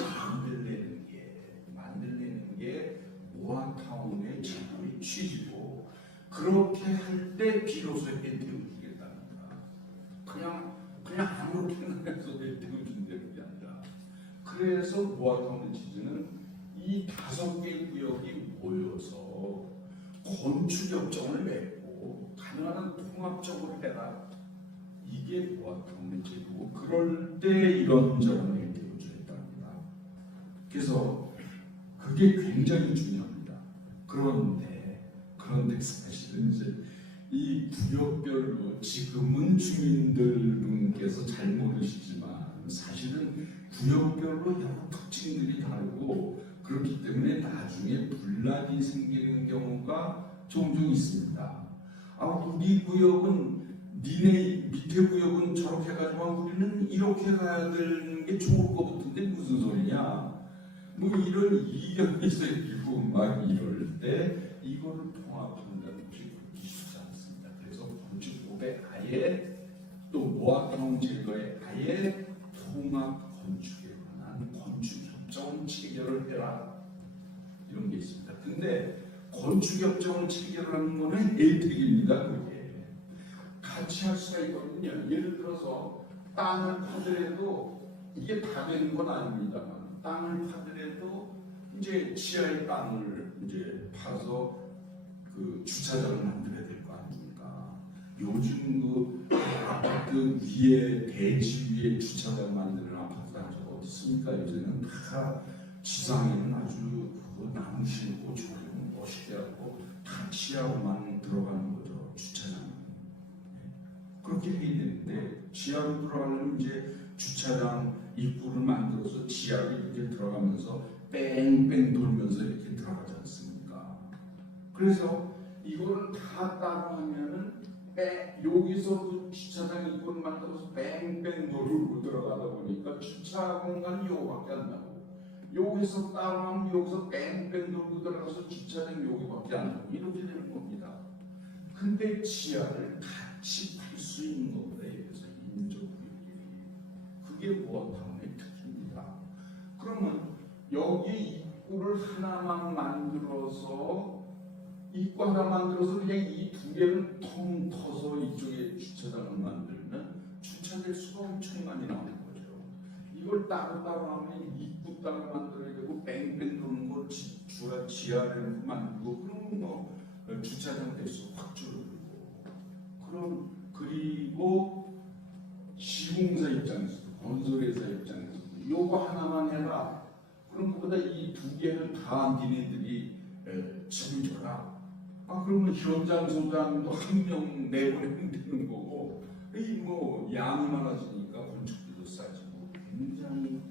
만들려는 게 모아타운의 제도의 취지고, 그렇게 할 때 비로소 혜택을 주겠답니다. 그냥 아무렇게나 해서 혜택을 준다는 게 아니라, 그래서 모아타운의 취지는 이 5개 구역이 모여서 건축협정을 맺고 가능한 통합적으로 해라. 이게 모아타운의 제도고, 그럴 때 이런저런 혜택을 주겠답니다. 그래서 그게 굉장히 중요합니다. 그런데 사실은 이제 이 구역별로 지금은 주민들분께서 잘 모르시지만 사실은 구역별로 여러 특징들이 다르고, 그렇기 때문에 나중에 분란이 생기는 경우가 종종 있습니다. 우리 구역은 니네 밑에 구역은 저렇게 가지고 우리는 이렇게 가야 되는 게 좋을 것 같은데 무슨 소리냐? 이런 이견이 생기고 막 이럴 때 이거를 통합한다는 것이 그렇게 쉽지 않습니다. 그래서 건축법에 아예, 또 모아타운 제도에 아예 통합 건축에 관한 건축협정 체결을 해라, 이런 게 있습니다. 근데 건축협정을 체결하는 거는 혜택입니다. 그게 같이 할 수가 있거든요. 예를 들어서 땅을 파더라도 이게 다 되는 건 아닙니다만, 땅을 파더라도 이제 지하의 땅을 이제 파서 주차장을 만들어야 될 거 아닙니까? 요즘 아파트 위에, 대지 위에 주차장 만드는 아파트 단지가 어디 있습니까? 요새는 다 지상에는 아주 나무 심고 조금 멋있게 하고 다 지하로만 들어가는 거죠, 주차장. 그렇게 해야 되는데, 지하로 들어가려면 이제 주차장 입구를 만들어서 지하로 이렇게 들어가면서 뺑뺑 돌면서 이렇게 들어가지 않습니까? 그래서 이거를 다 따라하면은 여기서 그 주차장 입구를 만들어서 뺑뺑 돌고 들어가다 보니까 주차 공간이 요거밖에 안 나고, 여기서 따라하면 여기서 뺑뺑 돌고 들어가서 주차장 여기밖에 안 나고 이렇게 되는 겁니다. 근데 지하를 같이 팔 수 있는 겁니다. 여기서 인접구역이. 그게 모아타운의 특징입니다. 그러면 여기 입구를 하나만 만들어서 그냥 이 두 개를 통 터서 이쪽에 주차장을 만들면 주차될 수가 엄청 많이 나오는 거죠. 이걸 따로따로 하면 입구 따로 만들어야 되고 뺑뺑 도는 걸 지하를 만들고, 그러면 뭐 주차장 대수 확 줄어들고, 그리고 시공사 입장에서도 건설회사 입장에서도 요거 하나만 해라. 그럼 그보다 이 두 개는 다 니네들이 책임져라. 그러면 현장 소장도 한 명 내보내면 되는 거고, 뭐 양이 많아지니까 건축비도 싸지고 굉장히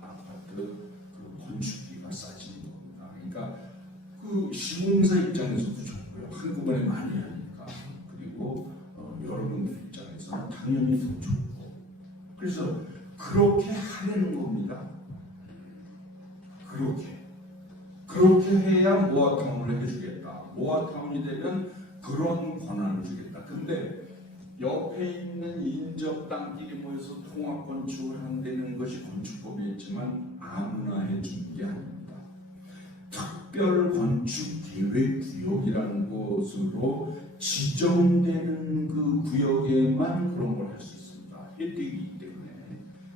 아파트 그 건축비가 싸지는 겁니다. 그러니까 그 시공사 입장에서도 좋고요. 한꺼번에 많이 하니까. 그리고 여러분들 입장에서는 당연히 더 좋고. 그래서 그렇게 하려는 겁니다. 그렇게 해야 모아타운을 해주겠다. 모아타운이 되면 그런 권한을 주겠다. 근데 옆에 있는 인접 땅끼리 모여서 통합 건축을 한다는 것이 건축법에 있지만 아무나 해주는 게 아닙니다. 특별 건축 계획 구역이라는 것으로 지정되는 그 구역에만 그런 걸 할 수 있습니다. 혜택이기 때문에.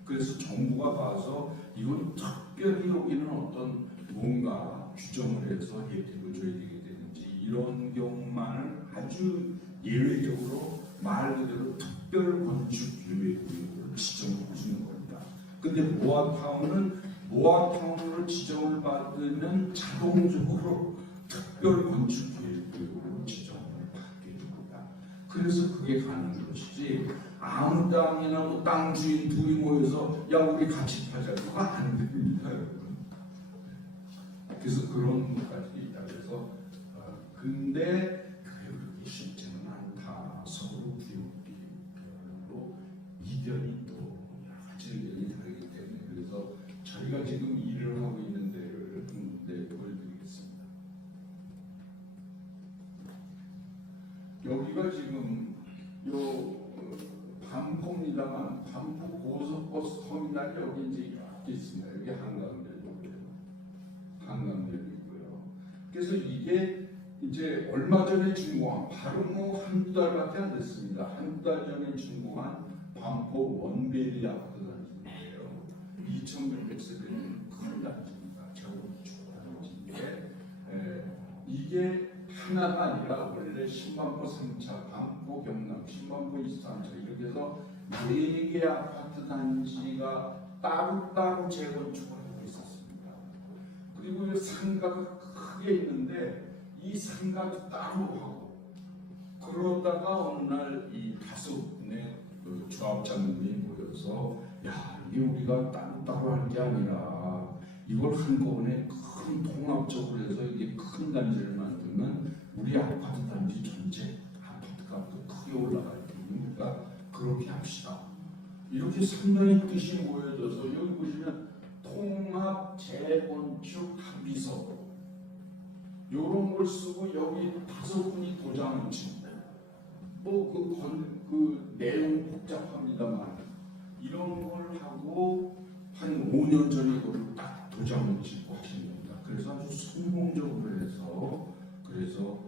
그래서 정부가 봐서 이건 특별히 여기는 어떤 뭔가 규정을 해서 혜택을 줘야 되게 되는지 이런 경우만을 아주 예외적으로 말 그대로 특별 건축 계획 구역으로 지정해 주는 겁니다. 근데 모아타운으로 지정을 받으면 자동적으로 특별 건축 계획 구역으로 지정을 받게 됩니다. 그래서 그게 가능한 것이지, 아무 땅이나 뭐 땅 주인 둘이 모여서 야 우리 같이 파자, 그거 안 됩니다. 그래서 그런 것까지 있다. 그래서 근데 그게 쉽지는 않다. 서로 구역별로 이견이 또 여러 가지 의견이 다르기 때문에, 그래서 저희가 지금 일을 하고 있는 데를 보여드리겠습니다. 여기가 지금 요 반포입니다만, 반포 고속버스 터미널이 여기 이제 이렇게 있습니다. 여기 한강대로고요. 그래서 이게 이제 얼마 전에 준공한, 바로 뭐 한두 달밖에 안 됐습니다. 한두 달 전에 준공한 반포 원베리 아파트 단지인데요. 2,100세대는 큰 단지입니다. 제가 좋아하는 단지인데, 이게 하나가 아니라 원래 신반포 3차, 반포 경남, 신반포 23차 이렇게 해서 4개 아파트 단지가 따로따로 재건축을 하고 있었습니다. 그리고 상가가 크게 있는데 이 상가도 따로 하고, 그러다가 어느 날 이 5분의 그 조합장님이 모여서 야, 이게 우리가 따로 할 게 아니라 이걸 한꺼번에 큰 통합적으로 해서 이게 큰 단지를 만들면 우리 아파트 단지 전체 아파트 값도 크게 올라갈 테니 우리가 그렇게 합시다. 이렇게 상당히 뜻이 모여져서 여기 보시면 통합 재건축 합의서 요런 걸 쓰고 여기 5분이 도장을 칩니다. 그 내용 복잡합니다만 이런 걸 하고 한 5년 전에 이걸 딱 도장을 찍고 하신 겁니다. 그래서 아주 성공적으로 해서 그래서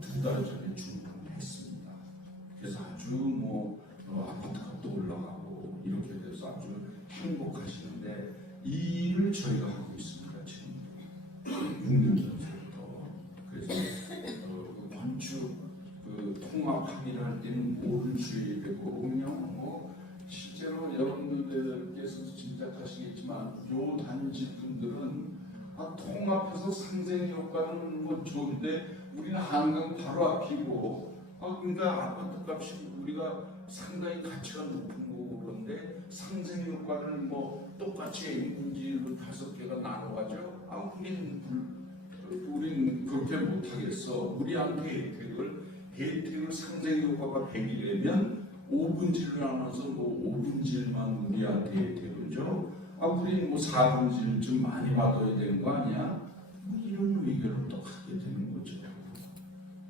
2달 전에 준공했습니다. 그래서 아주 뭐 아파트 값도 올라가고 이렇게 돼서 아주 행복하시는데, 이 일을 저희가 하고 있습니다. 지금 6년 전부터. 그래서 그 건축 그 통합 합의를 할 때는 뭐를 주의해야 되고, 그냥 뭐 실제로 여러분들께서 짐작하시겠지만 요 단지 분들은 통합해서 상생 효과는 뭐 좋은데 우리는 한강 바로 앞이고, 그러니까 아파트 값이 우리가 상당히 가치가 높은 거고 그런데 상생 효과를 뭐 똑같이 A분지로 5개가 나눠가죠. 우린 그렇게 못하겠어. 우리한테 혜택을 상생 효과가 100이라면 5분지를 나눠서 뭐 5분지만 우리한테 혜택을 줘. 우린 뭐 4분지를 좀 많이 받아야 되는 거 아니야? 뭐 이런 의견을 또 갖게 되는 거죠.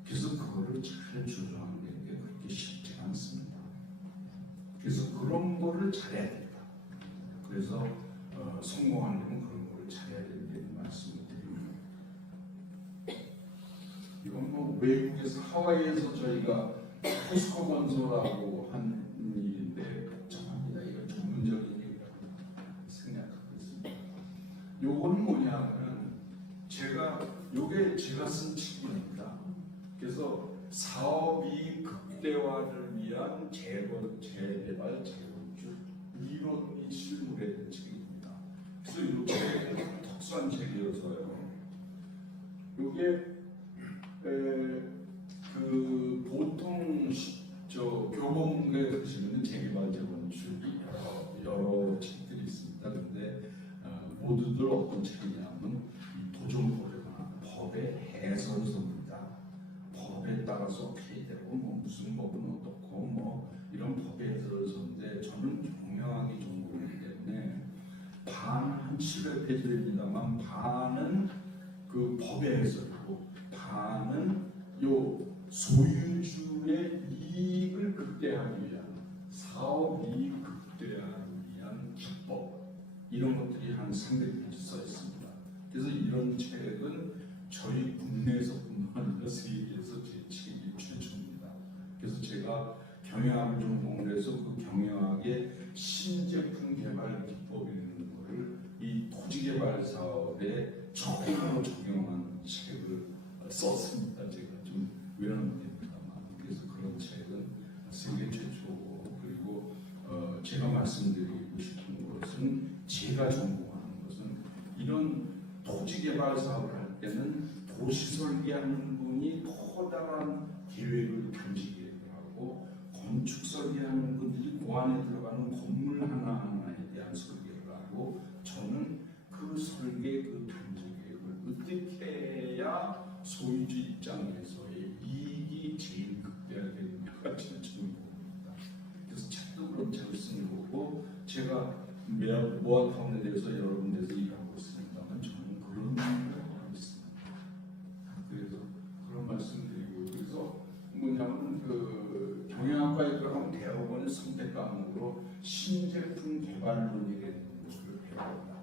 그래서 그거를 잘 조정하는 게 그렇게 쉽지 않습니다. 그래서 그런 거를 잘해야 된다. 그래서 성공하려면 그런 거를 잘해야 된다는 말씀을 드립니다. 이건 뭐 외국에서 하와이에서 저희가 포스코 건설하고 한 일인데 복잡합니다. 이건 전문적인 얘기라고 생각하고 있습니다. 요거는 뭐냐면 요게 제가 쓴 책입니다. 그래서 사업이 극대화를 위한 재개발, 재건축 이론이 실무된 책입니다. 그래서 이 책은 특수한 책이어서요. 요게 보통 교보문고에 보시면 재개발, 재건축이 여러 책들이 있습니다. 근데 모두들 어떤 책이냐면 도정법이나 법의 해설서입니다. 법에 따라서 어떻게 되고 뭐 무슨 법은 어떻고 뭐 이런 법의 해설서인데 저는 경영학이 전공이기 때문에 반은 한 700페이지입니다만 반은 그 법의 해설이고 반은 요 소유주의 이익을 극대화하기 위한 사업 이익 극대화하기 위한 기법 이런 것들이 한 300페이지 써 있습니다. 그래서 이런 책은 저희 국내에서뿐만 아니라 세계에서 제 책이 최초입니다. 그래서 제가 경영학을 전공을 해서 그 경영학의 신제품 개발 기법이라는 것을 이 토지개발 사업에 처음으로 적용한 책을 썼습니다. 제가 좀 외람됩니다만 그래서 그런 책은 세계 최초고 그리고 제가 말씀드리고 싶은 것은 제가 전공하는 것은 이런 토지개발 사업을 할 때는 도시 설계하는 분이 커다란 계획을 단지 계획을 하고 건축 설계하는 분들이 그 안에 들어가는 건물 하나하나에 대한 설계를 하고 저는 그 설계 그 단지 계획을 어떻게 해야 소유주 입장에서의 이익이 제일 극대화되는가 지금 봅니다. 그래서 책도 그런 책을 쓰는 거고 제가 모아타운에 대해서 여러 군데서 일하고 있습니다만 저는 그런 일을 하고 있습니다. 그래서 그런 말씀드리고 그래서 뭐냐면 그 경영학과에 들어가면 대학원의 선택 과목으로 신제품 개발론이라는 것을 배웁니다.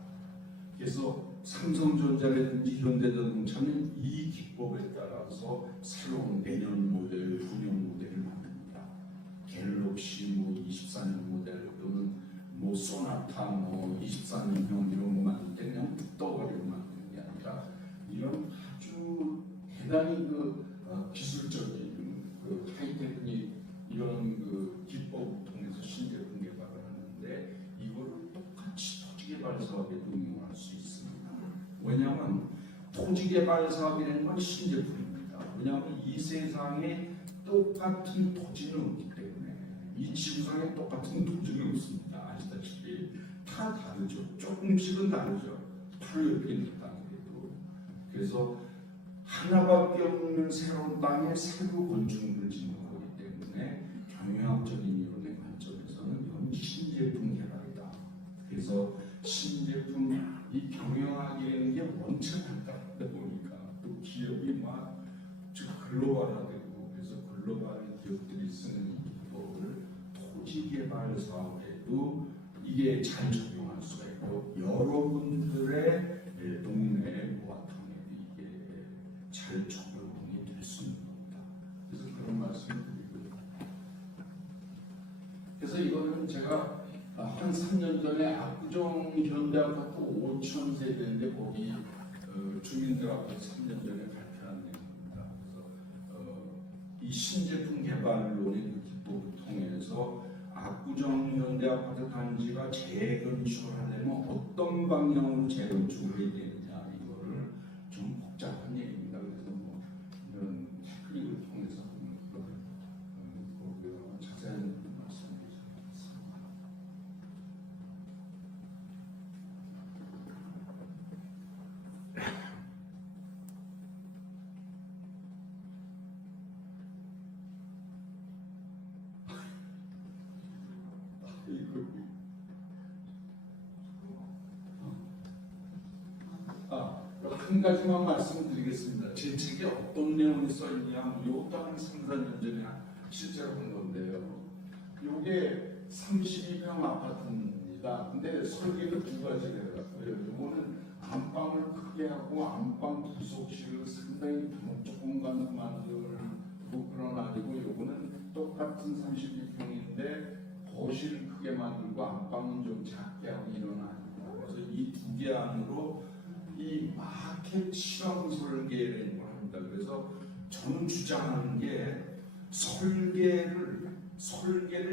그래서 삼성전자라든지 현대자동차는 이 기법에 따라서 새로운 내년 모델, 후년 모델을 만듭니다. 갤럭시 뭐 24년 모델 또는 뭐 소나타 뭐 24년형 이런 거 만들 때 그냥 떡거리로 만드는 게 아니라 이런 아주 대단히 기술적인 하이테크닉 이런 기법을 통해서 신제품 개발을 하는데 이거를 똑같이 토지개발 사업에 응용할 수 있습니다. 왜냐하면 토지개발 사업이라는 건 신제품입니다. 왜냐하면 이 세상에 똑같은 토지는 없기 때문에 이 지구상에 똑같은 토지는 없습니다. 아시다시피 다 다르죠. 조금씩은 다르죠. 바로 옆에 있는 땅이라도. 그래서 하나밖에 없는 새로운 땅에 새로 건축물을 짓는 거기 때문에 경영학적인 이론의 관점에서는 이건 신제품 개발이다. 그래서 신제품 이 경영학이라는 게 원체 발달하다 보니까 또 기업이 막 글로벌화되고 그래서 글로벌 기업들이 쓰는 이 기법을 토지개발 사업에도 이게 잘 적용할 수가 있고 여러분들의 동네 모아타운에도 이게 잘 적용이 될 수 있는 겁니다. 그래서 그런 말씀을 드리고요. 그래서 이거는 제가 한 3년 전에 압구정 현대아파트 5천 세대인데 거기 주민들 앞에서 3년 전에 발표한 내용입니다. 그래서 이 신제품 개발론의 그 기법을 통해서 압구정 현대아파트 단지가 재건축을 하려면 어떤 방향으로 재건축을 해야 되느냐 이거를 좀 복잡한 얘기입니다. 그래서 뭐 이런 테크닉을 통해서 하는 거고요. 자세한 말씀드리겠습니다. 한 가지만 말씀드리겠습니다. 제 책에 어떤 내용이 써있냐, 이것도 한 3, 4년 전에 실제로 한 건데요. 이게 32평 아파트입니다. 근데 설계를 두 가지를 해놨고요. 이거는 안방을 크게 하고 안방 부속실을 상당히 다목적 공간을 만들고 그런 아니고, 이거는 똑같은 32평인데 거실을 크게 만들고 안방은 좀 작게 하고 이런 아니고, 그래서 이 두 개 안으로 이 마켓 실험 설계를 합니다. 그래서 저는 주장하는 게 설계를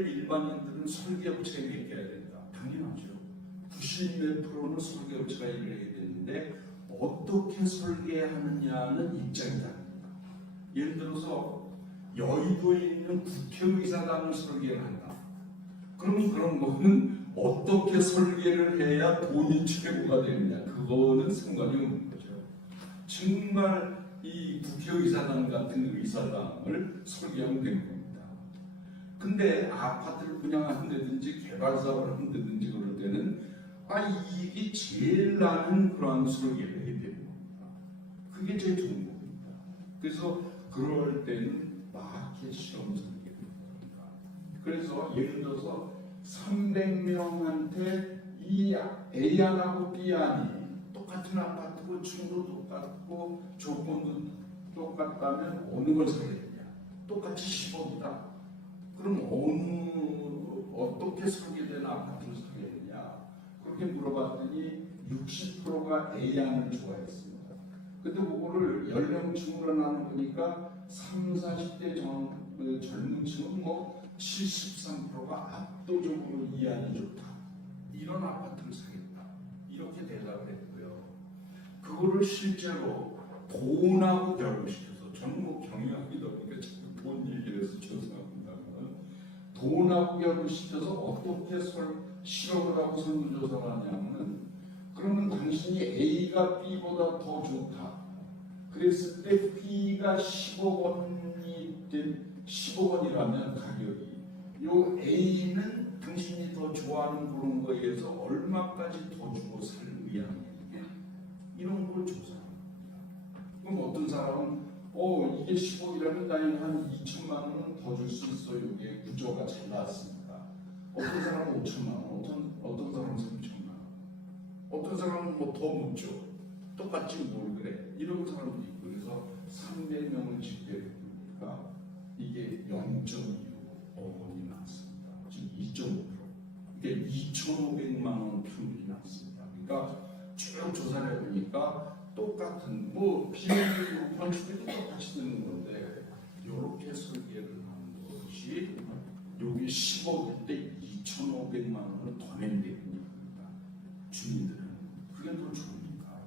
일반인들은 설계업체에 맡겨야 된다. 당연하죠. 90몇 프로는 설계업체가 일을 해야 되는데 어떻게 설계하느냐는 입장이 다릅니다. 예를 들어서 여의도에 있는 국회의사당을 설계를 한다. 그럼 그런 거는 어떻게 설계를 해야 돈이 최고가 되느냐, 그거는 상관이 없는 거죠. 정말 이 국회의사당 같은 의사당을 설계하면 되는 겁니다. 근데 아파트를 분양한다든지 개발 사업을 한다든지 그럴 때는 이게 제일 나은 그런 설계를 해야 되는 겁니다. 그게 제일 좋은 겁니다. 그래서 그럴 때는 마켓 실험 설계를 합니다. 그래서 예를 들어서 300명한테 이 A안하고 B안이 똑같은 아파트고 층도 똑같고 조건도 똑같다면 어느 걸 사겠냐? 똑같이 10억이다. 그럼 어떻게 설계된 아파트를 사겠냐? 그렇게 물어봤더니 60%가 A안을 좋아했습니다. 근데 그거를 연령층으로 나눠보니까 30, 40대 젊은 층은 73%가 압도적으로 이 안이 좋다. 이런 아파트를 사겠다. 이렇게 대답을 했고요. 그거를 실제로 돈하고 결부시켜서, 저는 경영학이다 보니까 자꾸 돈 얘기를 해서 죄송합니다만, 돈하고 결부시켜서 어떻게 실험을 하고 설문조사를 하냐면, 그러면 당신이 A가 B보다 더 좋다. 그랬을 때 B가 10억 원이라면 가격이, 요 A는 당신이 더 좋아하는 그런 거에 의해서 얼마까지 더 주고 살 의향이냐, 이런 걸 조사합니다. 그럼 어떤 사람은 이게 10억이라면 나는 한 2천만 원은 더 줄 수 있어요. 이게 구조가 잘 나왔습니다. 어떤 사람은 5천만 원, 어떤 사람은 3천만 원, 어떤 사람은 더 묻죠. 똑같지 뭘 그래, 이런 사람도 있고. 그래서 300명을 집계해 보니까 이게 0.25억 원이 나왔습니다. 지금 2.5%. 이게 2,500만 원 평균이 나왔습니다. 그러니까 쭉 조사를 해보니까 똑같은 비용도 건축비도 똑같이 드는 건데, 이렇게 설계를 하는 것이 여기 10억일 때 2,500만 원을 더 내는 게 됩니다. 주민들은 그게 더 좋으니까.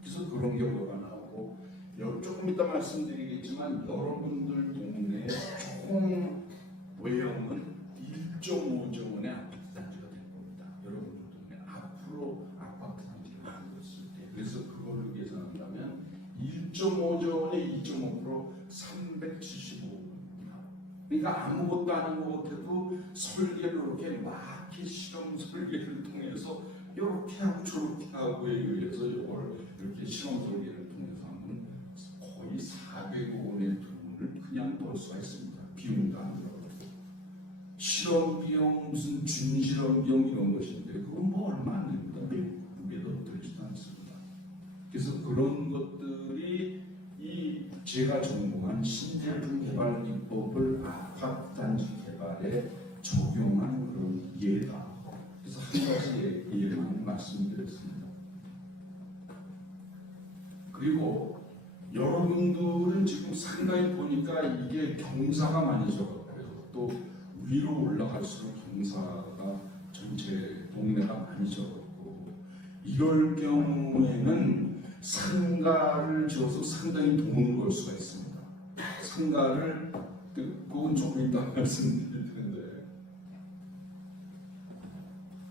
그래서 그런 결과가 나오고, 조금 이따 말씀드리겠지만 여러분들 동네의 총 외형은 1.5조 원의 아파트 단지가 될 겁니다. 여러분들 동네 앞으로 아파트 단지를 만들었을 때. 그래서 그거를 계산한다면 1.5조 원의 2.5% 375억입니다. 그러니까 아무것도 아닌 것 같아도 설계를 이렇게 마켓 실험 설계를 통해서 이렇게 하고 저렇게 하고에 의해서 이걸 이렇게 실험 설계를 통해서 하면 거의 400억 원의 돈을 그냥 벌 수가 있습니다. 비용도 안 들어가고. 실험 비용, 무슨 준실험 비용 이런 것인데 그건 얼마 안 됩니다. 몇억 들지도 않습니다. 그래서 그런 것들이 제가 전공한 신제품 개발 기법을 아파트 단지 개발에 적용한 그런 예다. 그래서 한 가지 예만 말씀드렸습니다. 그리고 여러분들은 지금 상당히 보니까 이게 경사가 많이 적었고요. 또 위로 올라갈수록 경사가 전체 동네가 많이 적었고, 이럴 경우에는 상가를 지어서 상당히 돈을 벌 수가 있습니다. 상가를 그건 조금 이따 말씀드릴 텐데,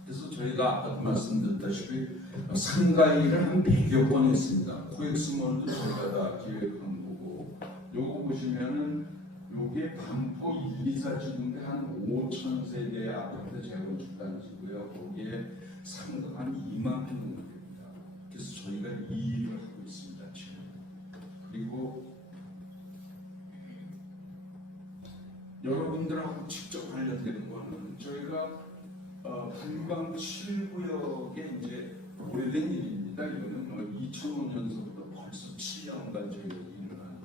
그래서 저희가 아까 말씀드렸다시피 상가 일을 한 100여 번 했습니다. 코엑스몰도 저희가 다 기획한 거고, 요거 보시면은 요게 반포 1, 2, 4 지구인데 한 5천 세대 아파트 재건축 단지고요. 거기에 상가가 한 2만 평 정도 됩니다. 그래서 저희가 이 일을 일방 7구역에 이제 오래된 일입니다. 이거는 2005년서부터 벌써 7년간 저희가 일을 하는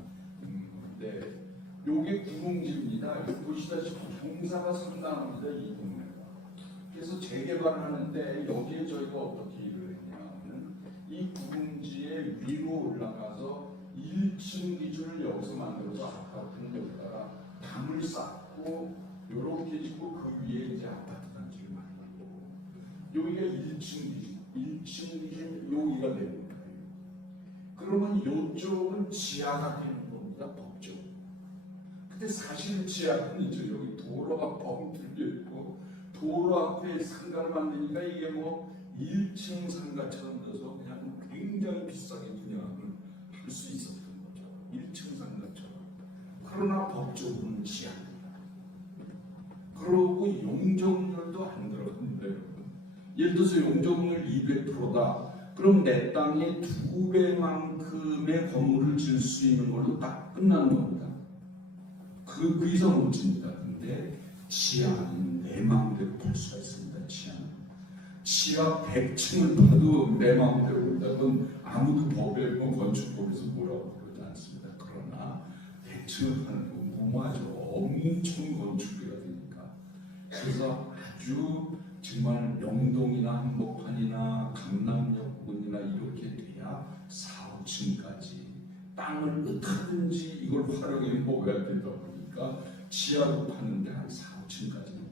건데, 요게 구봉지입니다. 보시다시피 경사가 상당합니다. 이 동네가. 그래서 재개발을 하는데 여기에 저희가 어떻게 일을 했냐면, 이 구봉지에 위로 올라가서 1층 기준을 여기서 만들어서 아파트는 여기다가 담을 쌓고 요렇게 짓고 그 위에 이제 아파트 단지를 만들고, 여기가 1층 기준, 1층 기준 여기가 되는 거예요. 그러면 요쪽은 지하가 되는 겁니다. 법적. 근데 사실 지하는 이제 여기 도로가 뻥 뚫려 있고 도로 앞에 상가를 만드니까 이게 뭐 1층 상가처럼 돼서 그냥 굉장히 비싸게 분양을 할 수 있었던 거죠. 1층 상가처럼. 그러나 법적으로는 지하입니다. 그러고 용적률도 안 들어간대요. 예를 들어서 용적률 200%다. 그럼 내 땅에 2배만큼의 건물을 지을 수 있는 걸로 딱 끝나는 겁니다. 그 이상 못 집니다. 근데 지하는 내 마음대로 팔 수가 있습니다. 지하 100층을 파도 내 마음대로입니다. 그건 아무도 법에 건축법에서 뭐라고 그러지 않습니다. 그러나 100층을 파는 건 무모하죠. 엄청 건축비가 되니까. 그래서 아주 정말 영동이나 한복판이나 강남역 부근이나 이렇게 돼야 4, 5층까지 땅을 어떻게든지 이걸 활용해 먹어야 되다 보니까 지하로 파는데 한 4, 5층까지는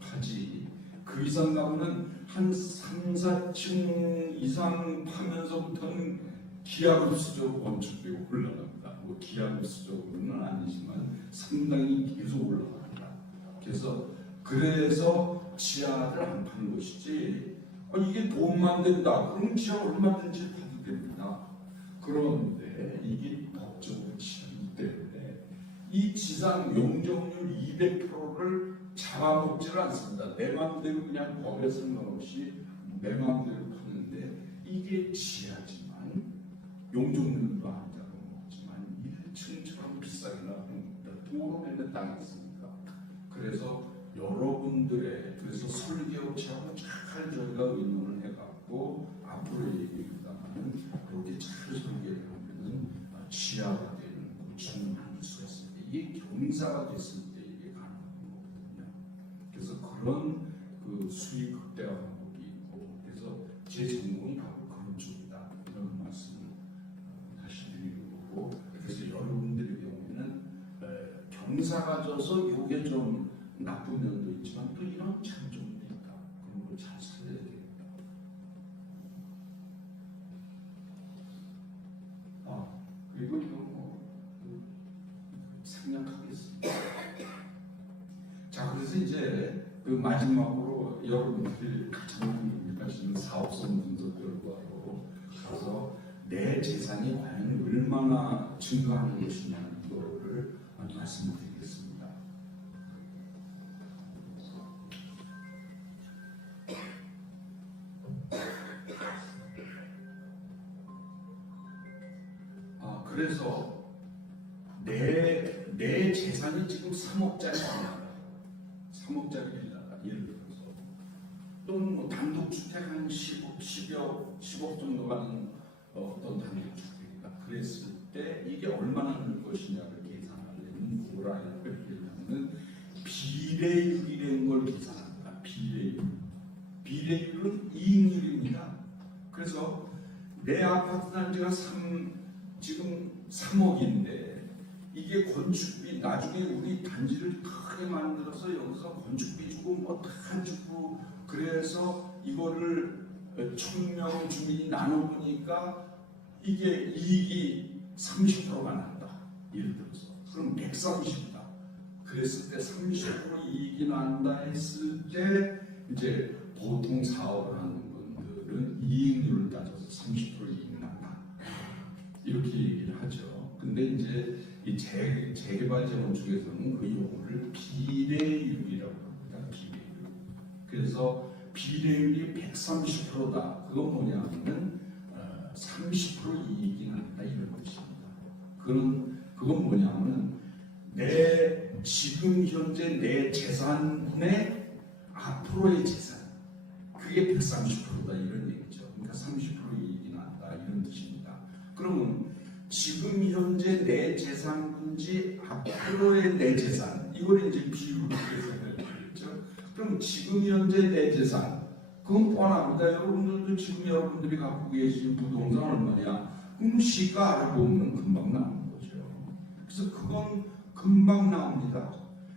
파지. 그 이상 가면은 한 3, 4층 이상 파면서부터는 기하급수적으로 건축비가 올라갑니다. 뭐 기하급수적으로는 아니지만 상당히 계속 올라갑니다. 그래서 지하를 안 파는 것이지, 이게 돈만 된다 그러면 지하 얼마든지 파도 됩니다. 그런데 이게 법적으로 지하이기 때문에 이 지상 용적률 200%를 잡아먹지를 않습니다. 내 마음대로 그냥 법에 상관없이 내 마음대로 파는데, 이게 지하지만 용적률도 안 잡아먹지만 1층처럼 비싸게 나가는 겁니다. 도로에는 땅이 있습니다. 그래서 그래서 설계업체하고 잘 저희가 의논을 해갖고 앞으로 얘기합니다만 이렇게 잘 설계를 하면은 지하가 되는 건축을 만들 수가 있습니다. 이게 경사가 됐을 때 이게 가능한 거거든요. 그래서 그런 그 수익 극대화 방법이 있고, 그래서 제 전공이 바로 그런 쪽이다, 이런 말씀을 다시 드리는 거고, 그래서 여러분들의 경우에는 경사가 져서 이게 좀 나쁜 면도 있지만 또 이런 장점도 있다. 그런 걸 잘 살려야 되겠다. 그리고 이거 생략하겠습니다. 자, 그래서 이제 그 마지막으로 여러분들이 가장 가지는 사업성 분석 결과로 가서 내 재산이 과연 얼마나 증가하는 것이냐는 거를 말씀드리겠습니다. 그래서 내 재산이 지금 3억짜리 빌라다. 3억짜리 빌라다. 예를 들어서 또는 뭐 단독주택 한 10억 정도 가는 어떤 단독주택이다. 그랬을 때 이게 얼마나 늘 것이냐를 계산하려면 뭐라 하냐면 비례율이라는 걸 계산합니다. 비례율은 이익률입니다. 그래서 내 아파트 단지가 지금 3억인데 이게 건축비, 나중에 우리 단지를 크게 만들어서 여기서 건축비 주고 뭐 다 주고 그래서 이거를 1000명 주민이 나눠보니까 이게 이익이 30%가 난다. 예를 들어서 그럼 130이다. 그랬을 때 30% 이익이 난다 했을 때 이제 보통 사업을 하는 분들은 이익률을 따져서 30% 이익이 난다. 이렇게 얘기를 하죠. 근데 이제 이 재개발 재건축에서는 그 용어를 비례율이라고 합니다. 비례율. 그래서 비례율이 130%다. 그건 뭐냐면은 30% 이익이 난다 이런 뜻입니다. 그건 뭐냐면은 지금 현재 내 재산의 앞으로의 재산, 그게 130%다 이런 얘기죠. 그러니까 30% 이익이 난다 이런 뜻입니다. 그러면 지금 현재 내 재산 분지 앞으로의 내 재산 이걸 이제 비율로 계산을 하겠죠. 그럼 지금 현재 내 재산 그건 뻔합니다. 여러분들도 지금 여러분들이 갖고 계신 부동산 얼마냐? 그럼 시가 알아보면 금방 나오는 거죠. 그래서 그건 금방 나옵니다.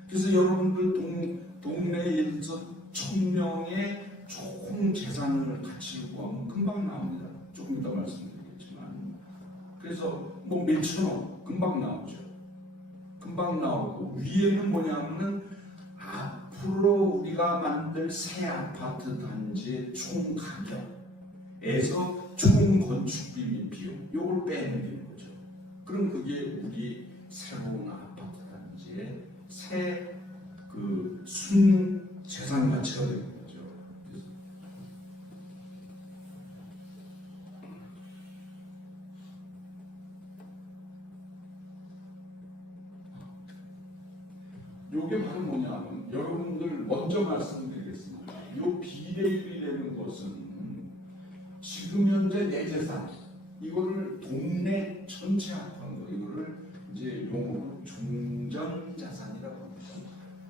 그래서 여러분들 동네에서 1000명의 총 재산을 같이 구하면 금방 나옵니다. 조금 이따 말씀드리겠지만. 그래서 뭐 몇천억 금방 나오죠. 금방 나오고 위에는 뭐냐면은 앞으로 우리가 만들 새 아파트 단지의 총 가격에서 총 건축비 및 비용 요걸 빼내는 거죠. 그럼 그게 우리 새로운 아파트 단지의 새 그 순 재산 가치가 되는 거죠. 요게 바로 뭐냐면 여러분들 먼저 말씀드리겠습니다. 요 비례율이라는 것은 지금 현재 내 재산 이거를 동네 전체 합한 거 이거를 이제 용어로 종전자산이라고 합니다.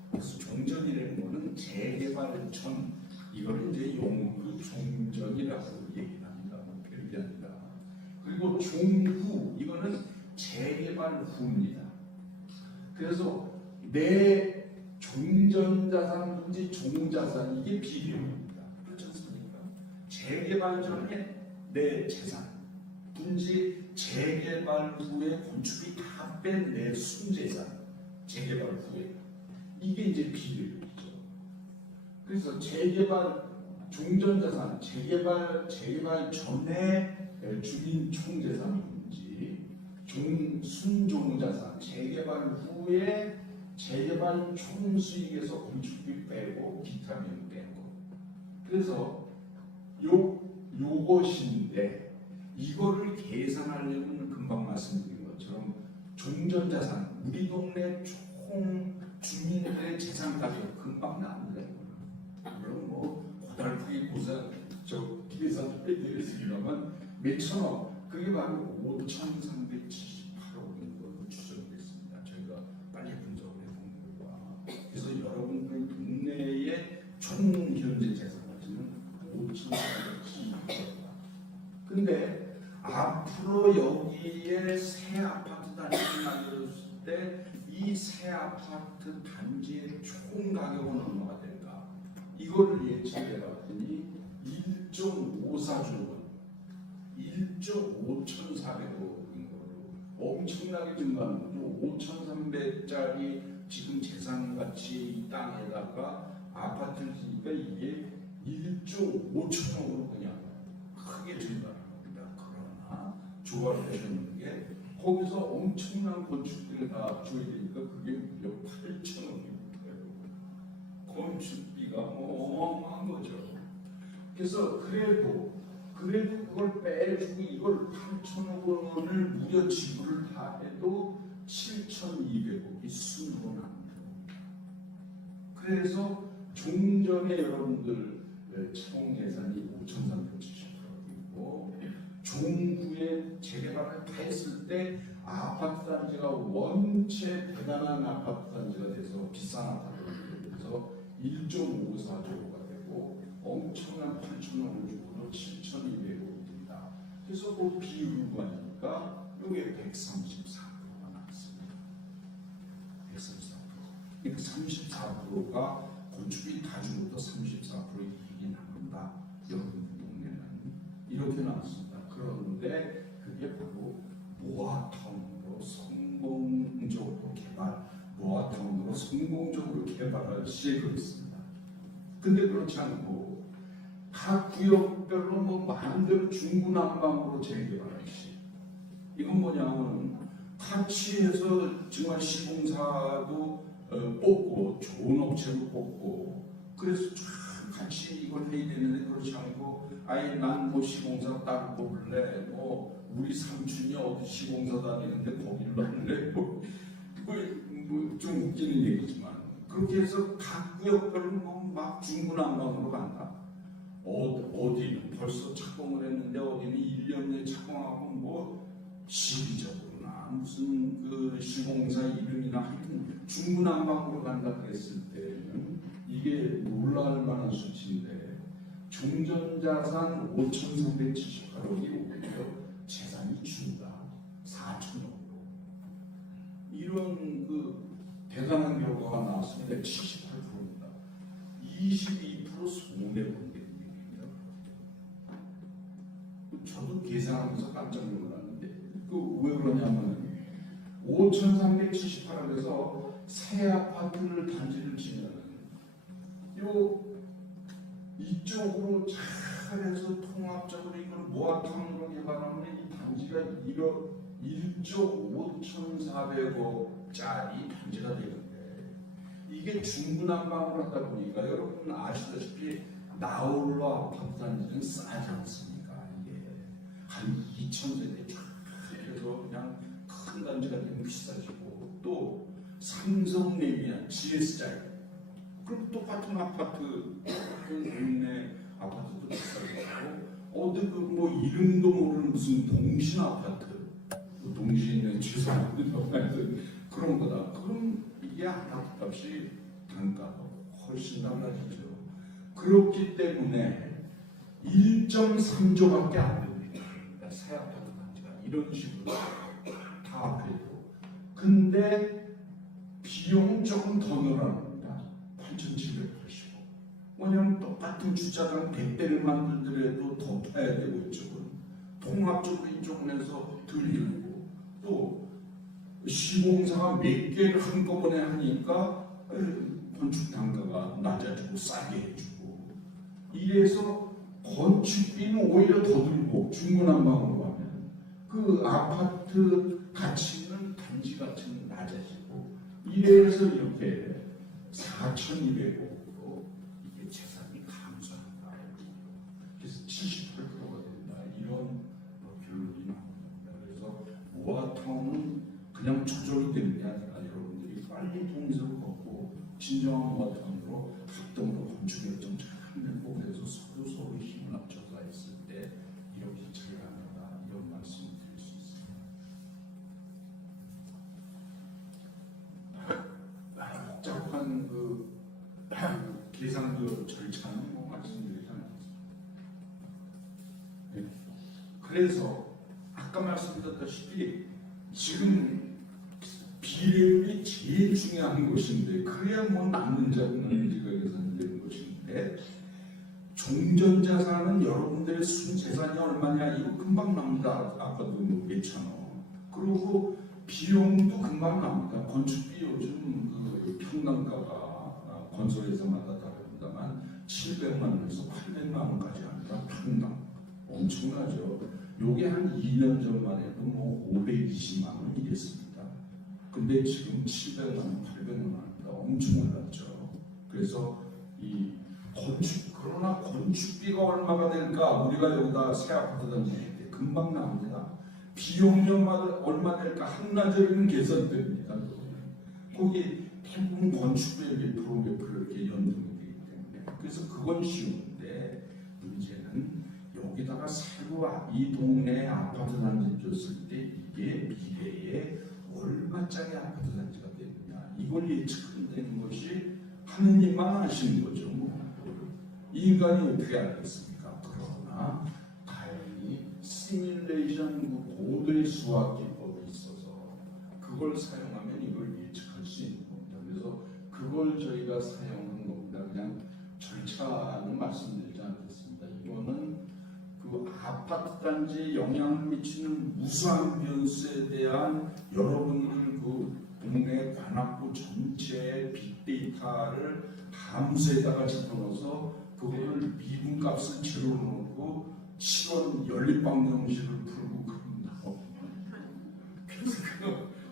그래서 종전이라는 거는 재개발전 이거를 이제 용어로 종전이라고 얘기를 합니다. 별게 아니라. 그리고 종후 이거는 재개발 후입니다. 그래서 내 종전자산 분지 종자산 이게 비례율입니다. 그렇지 않습니까? 재개발 전에 내 재산 분지 재개발 후에 건축비 다 뺀 내 순재산 재개발 후에 이게 이제 비례율이죠. 그래서 재개발 종전자산 재개발 전에 주민 총재산인지 순종자산 재개발 후에 재개발 총수익에서 건축비 빼고 기타민 빼고 그래서 요것인데 이거를 계산하려면 금방 말씀드린 것처럼 종전자산 우리 동네 총 주민들의 재산 가격 금방 나옵니다. 그럼 뭐 고달프게 계산을 해드리겠습니다만 몇천억 그게 바로 5,378억인 걸로 추정됐습니다. 저희가 빨리 분석을 해본 결과 그래서 여러분들 동네의 총 현재 재산 가치는 5,378억. 근데 앞으로 여기에 새 아파트 단지를 만들었을 때 이 새 아파트 단지의 총 가격은 얼마가 될까? 이거를 예측해 봤더니 1.54조 원, 1조 5,400억인 걸로 엄청나게 증가하는 거죠. 5,300짜리 지금 재산 가치 이 땅에다가 아파트를 지니까 이게 1조 5천억으로 그냥 크게 증가하는 겁니다. 그러나 조합되는 게 거기서 엄청난 건축비를 다 줘야 되니까 그게 무려 8천억입니다. 건축비가 어마어마한 거죠. 그래서 그래도 그걸 빼주고 이걸 8천억 원을 무려 지불을 다 해도 7,200억이 순으로 납니다. 그래서 종전에 여러분들 총 예산이 5,370억이고 종후에 재개발을 다 했을 때 아파트 단지가 원체 대단한 아파트 단지가 돼서 비싼 아파트가 돼서 1.54조가 되고 엄청난 8천억을 주고도 7,200억입니다. 그래서 그 비율을 보니까 이게 134%가 나왔습니다. 134%. 그 34%가 건축비 다 주고도 34% 이익이 남는다. 여러분 동네는 이렇게 나왔습니다. 그런데 그게 바로 모아타운으로 성공적으로 개발할 시행을 했습니다. 근데 그렇지 않고 각 구역별로 뭐 마음대로 중구난방으로 재개발할 시. 이건 뭐냐면 타치에서 정말 시공사도 뽑고 좋은 업체로 뽑고 그래서 같이 이걸 해야 되는데 그렇지 않고 아예 난 뭐 시공사 따로 뽑을래 뭐 우리 삼촌이 어디 시공사 다니는데 거기로 할래 좀 웃기는 얘기지만 그렇게 해서 각 구역별로 막 중구난방으로 간다. 어디는 벌써 착공을 했는데 어디는 1년 내에 착공하고 뭐 시기적으로나 무슨 그 시공사 이름이나 하여튼 중구난방으로 간다 그랬을 때는 이게 놀랄 만한 수치인데 종전자산 5,378억이 오히려 재산이 준다. 4천억으로. 이런 그 대단한 결과가 나왔습니다. 78%입니다. 22% 손해본 얘기입니다. 저도 계산하면서 깜짝 놀랐는데 왜 그러냐면 5,378억에서 새 아파트를 단지를 지면 이쪽으로 잘해서 통합적으로 이걸 모아타운으로 개발하면 이 단지가 1조 5,400억짜리 단지가 되는데 이게 중구난방으로 하다 보니까 여러분 아시다시피 나홀로 아파트 단지는 싸지 않습니까? 이게 한 2,000세대 쫙 해서 그냥 큰 단지가 되면 비싸지고 또 삼성레미안, GS자이 그럼 똑같은 아파트 동네 아파트도 비싸고 어디 뭐 이름도 모르는 무슨 동신 아파트 동신은 죄송합니다 그런 거다. 그럼 이게 아파트 값이 단가가 훨씬 달라지죠. 그렇기 때문에 1.3조밖에 안 됩니다. 그러니까 새 아파트 단지가 이런 식으로 다 그래도 근데 비용 조금 더 늘어납니다. 8,780억. 왜냐하면 똑같은 주차장 100대를 만들더라도 더 파야 되고 이쪽은 통합적으로 이쪽은 해서 들리고 또 시공사가 몇 개를 한꺼번에 하니까 건축 단가가 낮아지고 싸게 해주고 이래서 건축비는 오히려 더 들고 중구난방으로 하면 그 아파트 가치는 단지 가치는 낮아지고 이래서 이렇게 4,200억으로 이게 재산이 감소한다. 그래서 78%가 된다. 이런 결론이 나옵니다. 그래서 모아타운은 그냥 조정이 되는 게 아니라 여러분들이 빨리 동서를 걷고 진정한 모아타운으로 합동으로 건축 결정 잘 하고 그래서 서로 힘을 합쳐서 했을 때 이렇게 잘 간다. 이런 말씀을 드릴 수 있습니다. 복잡한 그 계산도 절차는 뭐 말씀드리지 않겠습니다. 네. 그래서 아까 말씀드렸다시피 지금 비례율이 제일 중요한 것인데 그래야 뭐 남는 자금지가 계산되는 것인데 종전자산은 여러분들의 순재산이 얼마냐 이거 금방 납니다. 아까도 뭐 몇천억. 그리고 비용도 금방 납니다. 건축비 요즘 그 평당가가 건설회사마다 다릅니다만 700만 원에서 800만 원까지 합니다. 평당. 엄청나죠. 요게 한 2년 전만 해도 뭐 520만 원 이랬습니다. 근데 지금 700만 원, 800만 원입니다. 엄청 올랐죠. 그래서 이 그러나 건축비가 얼마가 될까? 우리가 여기다 새 아파트 단지 때 금방 나옵니다. 비용료마다 얼마 될까? 한나절이면 계산됩니다. 거기 대부분 건축비의 몇 프로 이렇게 연동이 되기 때문에 그래서 그건 쉬운데 문제는 여기다가 새로 이 동네에 아파트 단지 줬을 때 이게 미래에 얼마짜리 아파트 단지가 되느냐 이걸 예측한다는 것이 하느님만 아시는 거죠. 인간이 어떻게 알겠습니까? 그러나 다행히 시뮬레이션 고도의 수학 기법이 있어서 그걸 사용하면 이걸 예측할 수 있는 겁니다. 그래서 그걸 저희가 사용한 겁니다. 그냥 절차는 말씀드리지 않겠습니다. 이거는 그 아파트 단지에 영향을 미치는 무수한 변수에 대한 여러분들 그 동네 관악구 전체의 빅데이터를 함수에다가 집어넣어서 그거를 미분값을 제로로 놓고 7원 연립방정식을 풀고 그런다. 그래서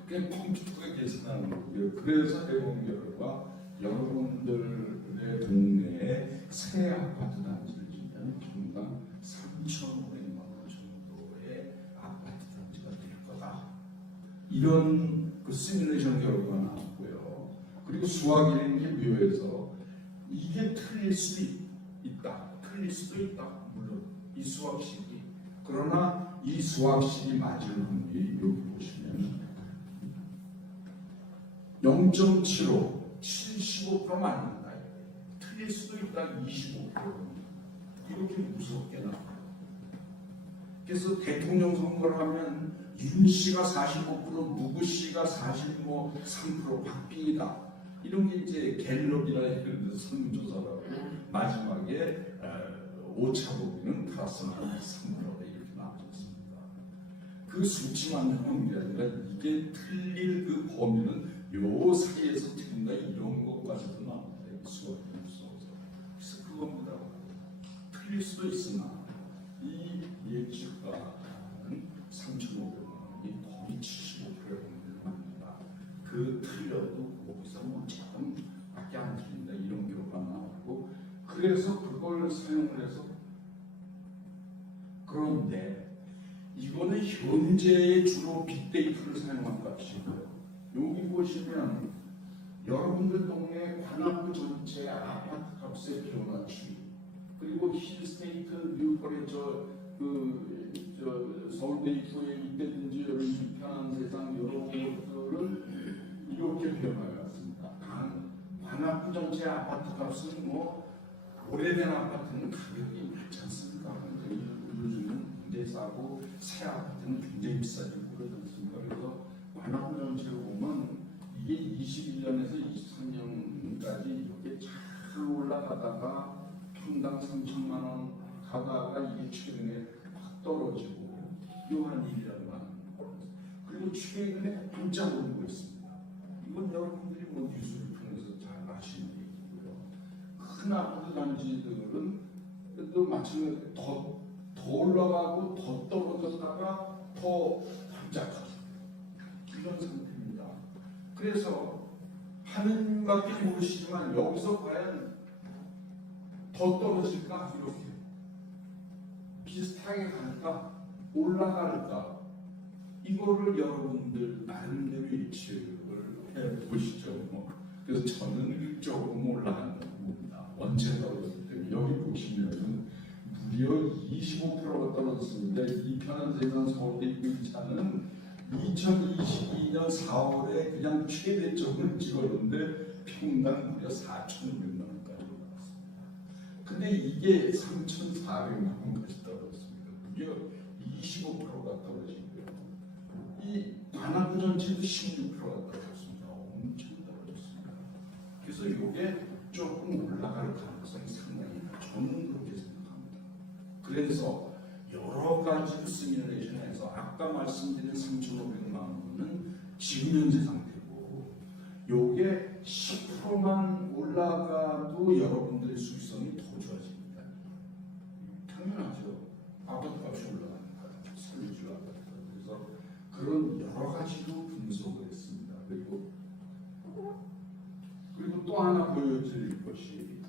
그냥 컴퓨터가 계산하는 거고요. 그래서 해본 결과 여러분들의 동네에 새 아파트 단지를 지면 평당 3,500만 원 정도의 아파트 단지가 될 거다. 이런 그 시뮬레이션 결과가 나왔고요. 그리고 수학이라는 게 묘해서 이게 틀릴 수 있다. 틀릴 수도 있다. 물론 이 수학식이. 그러나 이 수학식이 맞을 확률이 여기 보시면 0.75, 75% 맞는다. 틀릴 수도 있다. 25%. 이렇게 무섭게 나와요. 그래서 대통령 선거를 하면 윤 씨가 45%, 누구 씨가 43% 박빙이다. 이런 게 이제 갤럽이라 이런 설문조사라고 마지막에 오차 보기는 플러스 마이너스 3% 이렇게 나왔습니다. 그 수치만 나오는 게 아니라 이게 틀릴 그 범위는 요 사이에서 틀린다 이런 것까지도 나옵니다. 수학이 없어서. 그래서 그겁니다. 틀릴 수도 있으나 이 예측가는 3,500만 원이 거의 75%의 확률을 합니다. 그 틀려도 거기서 뭐 조금밖에 안 틀린다 이런 결과가 나오고 그래서 그걸 사용을 해서 그런데 이거는 현재의 주로 빅데이터를 사용한 값이고요. 여기 보시면 여러분들 동네 관악구 전체 아파트 값의 변화 추이 그리고 힐스테이트 뉴거리 서울데이터에 이때든지 여러분 편한 세상 여러 것들을 이렇게 변화해왔습니다. 관악구 전체 아파트 값은 뭐 오래된 아파트는 가격이 많지 않습니까? 요즘은 굉장히 싸고 새 아파트는 굉장히 비싸지고 그러지 않습니까? 그래서 관악구 전체로 보면 이게 21년에서 23년까지 이렇게 잘 올라가다가 평당 3천만 원 가다가 이게 최근에 확 떨어지고 요한 1이라고 하는 거 그리고 최근에 반짝 오르고 있습니다. 이건 여러분들이 뭐 뉴스를 통해서 잘 아시는 얘기고요. 큰 아파트 단지들은 또 마찬가지로 더 올라가고 더 떨어졌다가 더 반짝하고 이런 상태입니다. 그래서 하느님밖에 모르시지만 여기서 과연 더 떨어질까? 이렇게 비슷하게 갈까? 올라갈까? 이거를 여러분들 나름대로 예측을 해보시죠. 그래서 저는 조금 올라간다고 봅니다. 원체 떨어졌기 때문에 여기 보시면 무려 25%가 떨어졌습니다. 이 편한 세상 서울대 1차는 2022년 4월에 그냥 최대점을 찍었는데 평당 무려 4,600만 원까지 올라갔습니다. 근데 이게 3,400만 원까지 떨어졌습니다. 무려 25%가 떨어지고요. 이 관악구 전체도 16%가 떨어졌습니다. 엄청 떨어졌습니다. 그래서 이게 조금 올라갈 가능성이 상당히 높다. 저는 그렇게 생각합니다. 그래서 여러 가지 시뮬레이션에서 아까 말씀드린 3,500만 원은 지금 현재 상태고 요게 10%만 올라가도 여러분들의 수익성이 더 좋아집니다. 당연하죠. 아파트 값이 올라가니까 설주가 그래서 그런 여러 가지로 분석을 했습니다. 그리고 또 하나 보여드릴 것이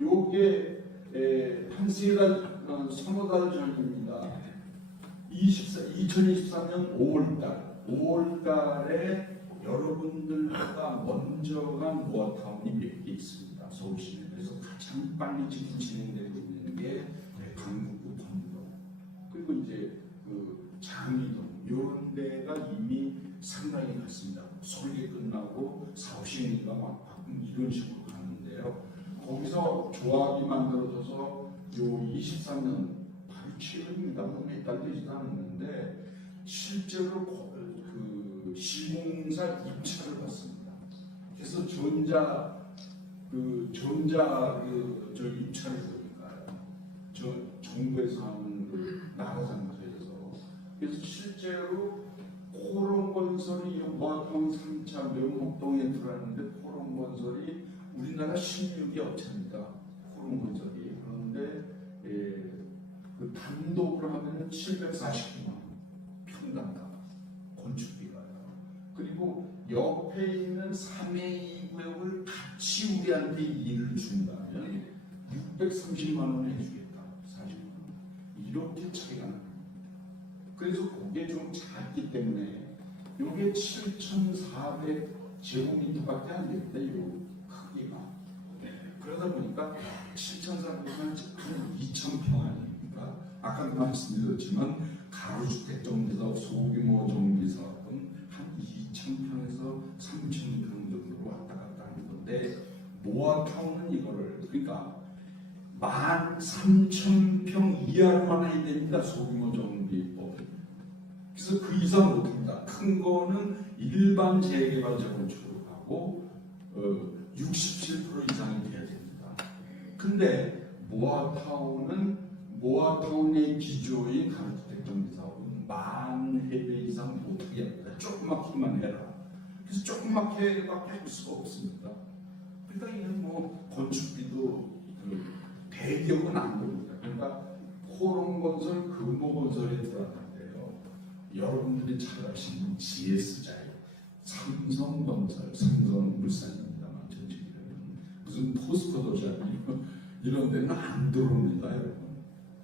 요게 한 세 달, 서너 달 전입니다. 2023년 5월달에 여러분들보다 먼저 간 모아타운이 몇 개 있습니다. 서울시내에서 가장 빨리 지금 진행되고 있는 게 강북구 건도 그리고 이제 그 장미동 이런 데가 이미 상당히 갔습니다. 설계 끝나고 사업시행이가 막 이런 식으로 가는데요. 거기서 조합이 만들어져서 요 23년 바로 최근입니다. 몇 달 되지도 않았는데 실제로 그 시공사 입찰을 받습니다. 그래서 저 입찰을 보니까요. 저 정부에서 하는 그 나라장터에서 그래서 실제로 코롱건설이 모아타운 3차 명목동에 들어왔는데 코롱건설이 우리나라 16위 업체입니다. 코롱건설이 그런데 그 단독으로 하면 749만 원 평당가 건축비가요. 그리고 옆에 있는 3A 구역을 같이 우리한테 일을 준다면 630만 원 해주겠다. 40만 원 이렇게 차이가 납니다. 그래서 그게 좀 작기 때문에 이게 7,400 제곱미터밖에 안 됩니다. 이 크기가. 그러다 보니까 7,400만 한 2,000평 아닙니까? 아까도 말씀드렸지만 가로주택 정비사업, 소규모 정비사업은 한 2,000평에서 3,000평 정도로 왔다 갔다 하는 건데 모아타운은 이거를 그러니까 13,000평 이하로만 해야 됩니다. 소규모 정비법. 그래서 그 이상 못합니다. 큰 거는 일반 재개발 재건축으로 가고 67% 이상이 돼야 됩니다. 근데 모아타운의 기조인 가로주택 정비사업은 10,000세대 이상 못하게 합니다. 조그맣게만 해라. 그래서 조그맣게밖에 할 수가 없습니다. 그러니까 이건 뭐 건축비도 대기업은 안 됩니다. 그러니까 호롱건설, 금호건설에 들어갔는데요. 여러분들이 잘 아시는 GS자이, 삼성건설, 삼성물산입니다만 전체적으로는 무슨 포스코도시아 이런 데는 안 들어옵니다.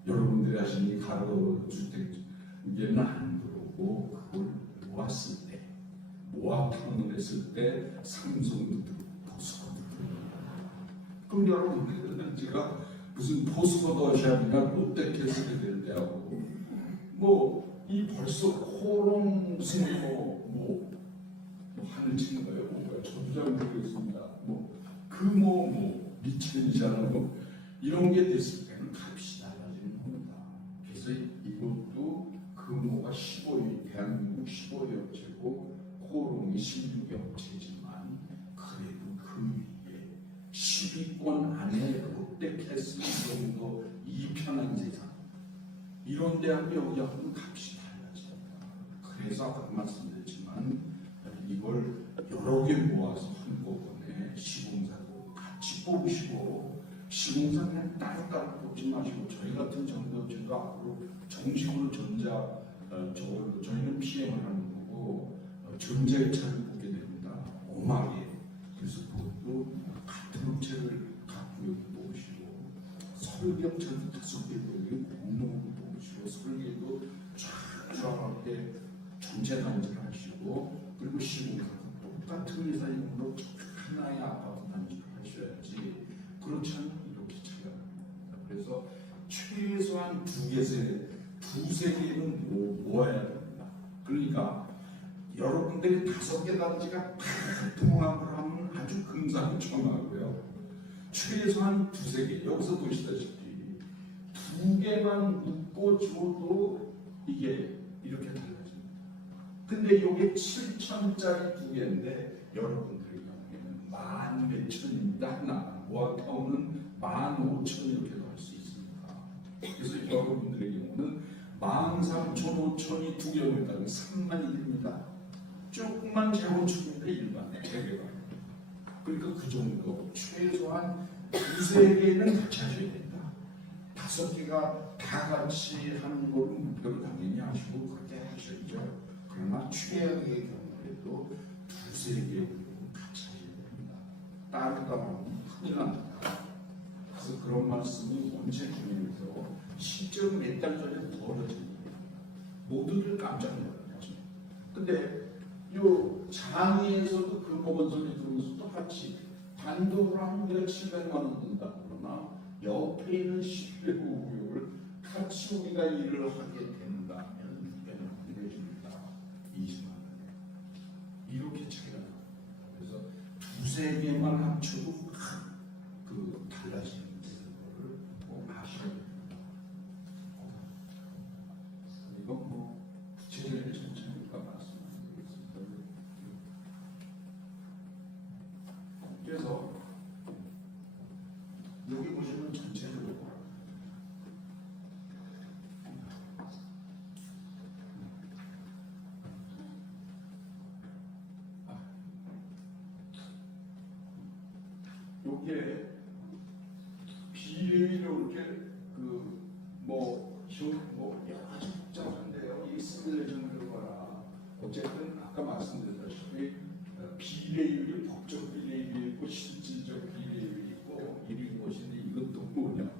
여러분들이 아시는 가로주택에는 안 들어오고 그걸 모았을 때 모아타운을 했을 때 삼성도 포스코도 들어옵니다. 그럼 여러분들은 제가 무슨 포스코도시아나 롯데캐슬이 될 때하고 이 벌써 호롱 무슨 하늘 치는 거예요. 저도 잘 모르겠습니다. 미천이잖아. 이런 게 됐을 때는 값이 달라지는 겁니다. 그래서 이것도 금호가 15위, 대한민국 15위 업체고 호롱이 16위 업체지만 그래도 그 위에 10위권 안에 롯데캐슬 정도 이 편한 세상 이런 데하고 여기하고는 값이 달라집니다. 그래서 아까 말씀드렸지만 이걸 여러 개 모아서 한꺼번에 시공사도 같이 뽑으시고 시공사 그냥 따로따로 뽑지 마시고 저희 같은 정부업체가 앞으로 정식으로 저희는 PM을 하는 거고 전자회차를 뽑게 됩니다. 오마게. 그래서 그것도 같은 업체를 갖고 여기 뽑으시고 설계업체도 5개 여기 공동으로 뽑으시고 설계도 쫙쫙하게 전체 단지를 하시고 그리고 시공사도 똑같은 회사이므로 하나의 아파트 단지를 하셔야지 그렇지 않으면 이렇게 차이가 납니다. 그래서 최소한 두세 개는 모아야 됩니다. 그러니까 여러분들이 5개 단지가 다 통합을 하면 아주 금상첨화고요. 최소한 2-3개 여기서 보시다시피 2개만 묶어줘도 이게 이렇게 달라집니다. 근데 이게 7,000짜리 2개인데 여러분들의 경우에는 10,000몇천입니다. 하나 모아타운은 15,000 이렇게도 할 수 있습니다. 그래서 여러분들의 경우는 13,000, 5,000이 2개가 있다면 3만이 됩니다. 조금만 재건축인데 일반 재개발. 그러니까 그 정도 최소한 2-3개는 같이 하셔야 된다. 5개가 다 같이 하는 걸 목표로 당연히 하시고 그렇게 하셔야죠. 그러나 최악의 경우에도 2-3개 같이 하셔야 됩니다. 따르다 보면 큰일 납니다. 그래서 그런 말씀이 원체 중에서 실제로 몇 달 전에 벌어집니다. 모두들 깜짝 놀랐죠. 근데 요 장애에서도 금호건설이 들어오면서 똑같이 단독으로 하면 우리가 700만 원 든다 그러나 옆에 있는 11구역을 같이 우리가 일을 하게 된다면 이게는 해줍니다. 20만 원. 이렇게 차이가 납니다. 그래서 2-3개만 합쳐도 그 달라지는 걸 꼭 아셔야 됩니다. 이건 구체적인 정책과 말씀드리겠습니다. 그래서 여기 보시면 전체적으로 요게 비례로 이렇게 여러 가지 복잡한데요. 이 시뮬레이션을 봐라. 어쨌든 아까 말씀드렸다시피 비례율이 법적 비례율이 있고 실질적 비례율이 있고 이런 것인데 이것도 뭐냐면